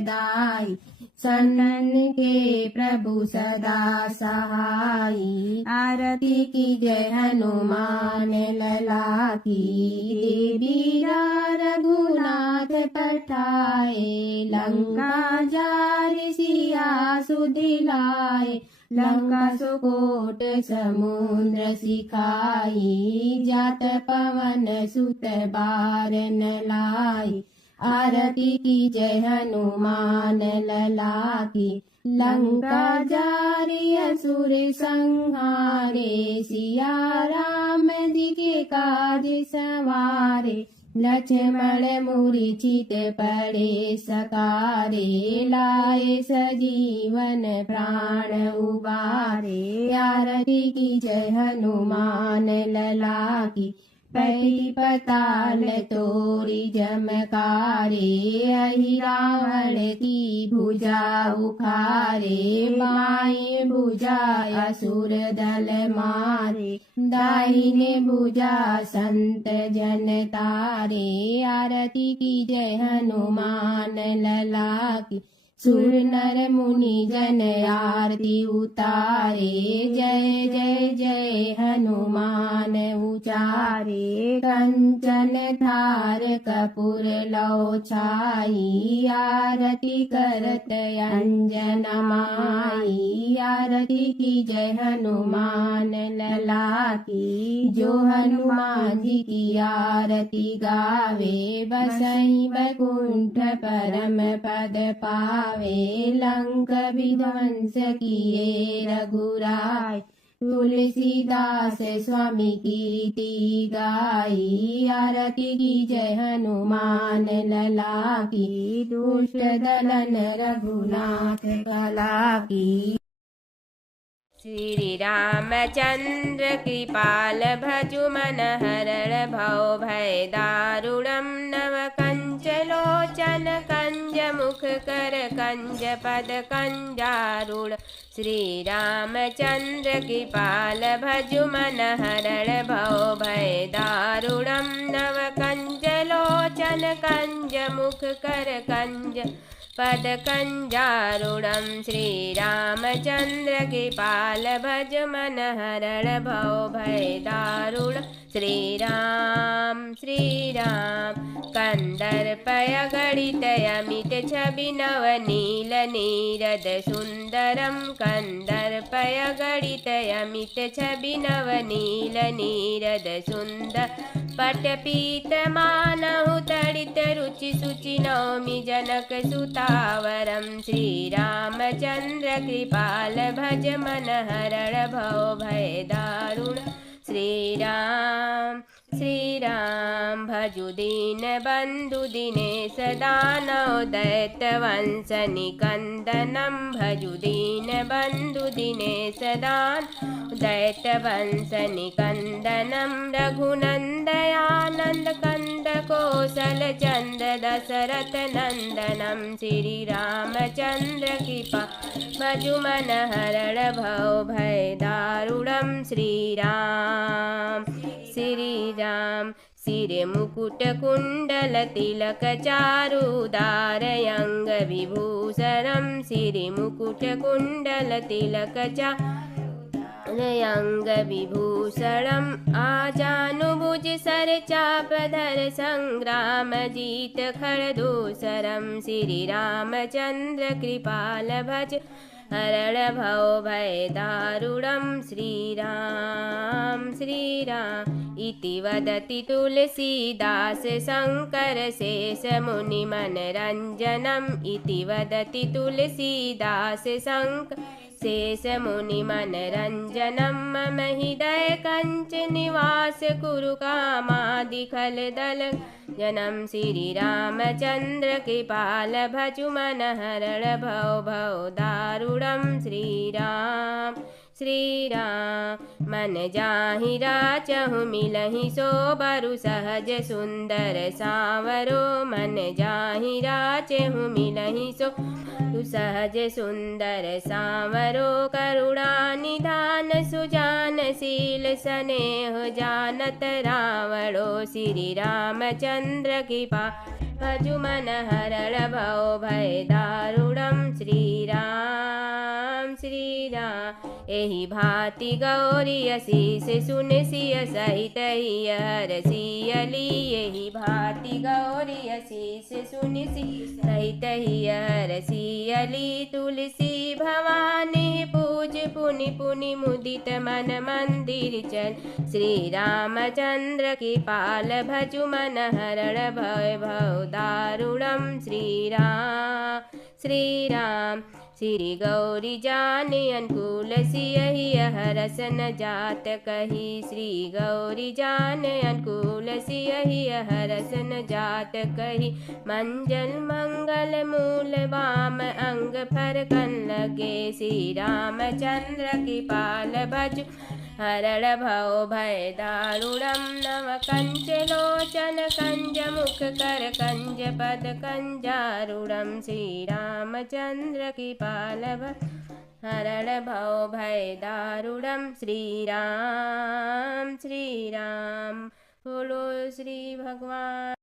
सनन के प्रभु सदा सहाई। आरती की जय हनुमान लला की, देवीरा रघुनाथ पठाए। लंका जारि सिया सुदिलाए, लंका सुकोट समुद्र सिखाई। जात पवन सुत बार न लाई, आरती की जय हनुमान लला की। लंका जारि असुर संहारे, सिया राम जी के काज सवारे। लक्ष्मण मूर्छित पड़े सकारे, लाए सजीवन प्राण उबारे। आरती की जय हनुमान लला की, पति पताल तोरी जमकारे। अहि रावण की भुजा उखारे, बाएं भुजा असुर दल मारे। दाहिने भुजा संत जन तारे। आरती की जय हनुमान लला की, सुर नर मुनि जन आरती उतारे। जय जय जय हनुमान उचारे। कंचन थार कपूर लो छाई, आरती करत अंजन माई। आरती की जय हनुमान लला की, जो हनुमान जी की आरती गावे। बसई बैकुंठ परम पद पावे, लंक विध्वंस किए रघुराय। तुलसीदास स्वामी कीर्ति गाई, आरती की जय हनुमान लला की। दुष्ट दलन रघुनाथ कला की। श्री रामचंद्र कृपाल भजु मन हरण भव भय दारुणम। नव कंच लोचन कंज मुख कर कंज पद कंजारूढ़। श्री रामचंद्र कृपाल भजु मन हरण भव भय दारुणम। नव कंज लोचन कंज मुख कर कंज पद कंजारूढ़। श्री रामचंद्र कृपाल भज मन हरण भव भय दारुण। श्री राम कंदर्पय गणित अमित छवि नव नील नीरद सुंदरम। कंदर्पय गणित अमित छवि नव नील नीरद सुंदर। पटपीत मानहु तड़ित रुचि सुचि नौमि जनक सुतावरम। श्री रामचंद्र कृपाल भज मन हरण भव भय दारुण। श्री राम भजु दीन बंधु दिनेश दानव दैत वंश निकंदनम। भजु दीन बंधु दिनेश दान दैत वंश निकंदनम। रघुनंदयानंद कंद कौशल चंद्र दशरथ नंदनम। श्री रामचंद्र कृपा भजु मन हरण भव भय दारुणम। श्री राम सिर मुकुट कुंडल तिलक चारुदार अंग विभूषणम। सिर मुकुट कुंडल तिलक चारुदार अंग विभूषणम। आजानुभुज सर चाप धर संग्राम जीत खरदूसरम। श्री रामचंद्र कृपाल भज हरण भव भय दारुणम। श्री राम इति वदति तुलसीदास शंकर शेष मुनि मनरंजनम। इति वदति तुलसीदास शंकर शेष मुनि मनरंजनम। मम हृदय कंच निवास कुरु कामादि खल दल जनम। श्री रामचंद्र कृपाल भजु मन हरण भव भव दारुणम। श्री राम मन जाहि राचहु मिलहि सो बरु सहज सुंदर सांवरो। मन जाहि राचहु मिलहि सो बरु सहज सुंदर सांवरो। करुणा निधान सुजान शील स्नेह जानत रावणो। श्री रामचंद्र कृपा भजु मन हरण भव भय दारुणम। श्री राम एहि भांति गौरी असीस सुन सिय सहित हर सियली। एहि भांति गौरी असीस सुन सिय सहित हर सियली। तुलसी भवानी पूज पुनि पुनि मुदित मन मंदिर चल। श्री रामचंद्र कृपाल भजु मन हरण भय भव दारुणम। श्री राम श्री गौरी जाने अनुकूल सियहि हरस न जात कही। श्री गौरी जाने अनुकूल सियहि हरस न जात कही। मंजल मंगल मूल वाम अंग फरकन लगे। श्री रामचंद्र की पाल भज हरण भव भय दारुणम। नव कंच लोचन कंज मुख कर कंज पद कंजारूढ़म। श्री रामचंद्र की पाल हरण भव भय दारुणम। श्री राम बोलो श्री भगवान।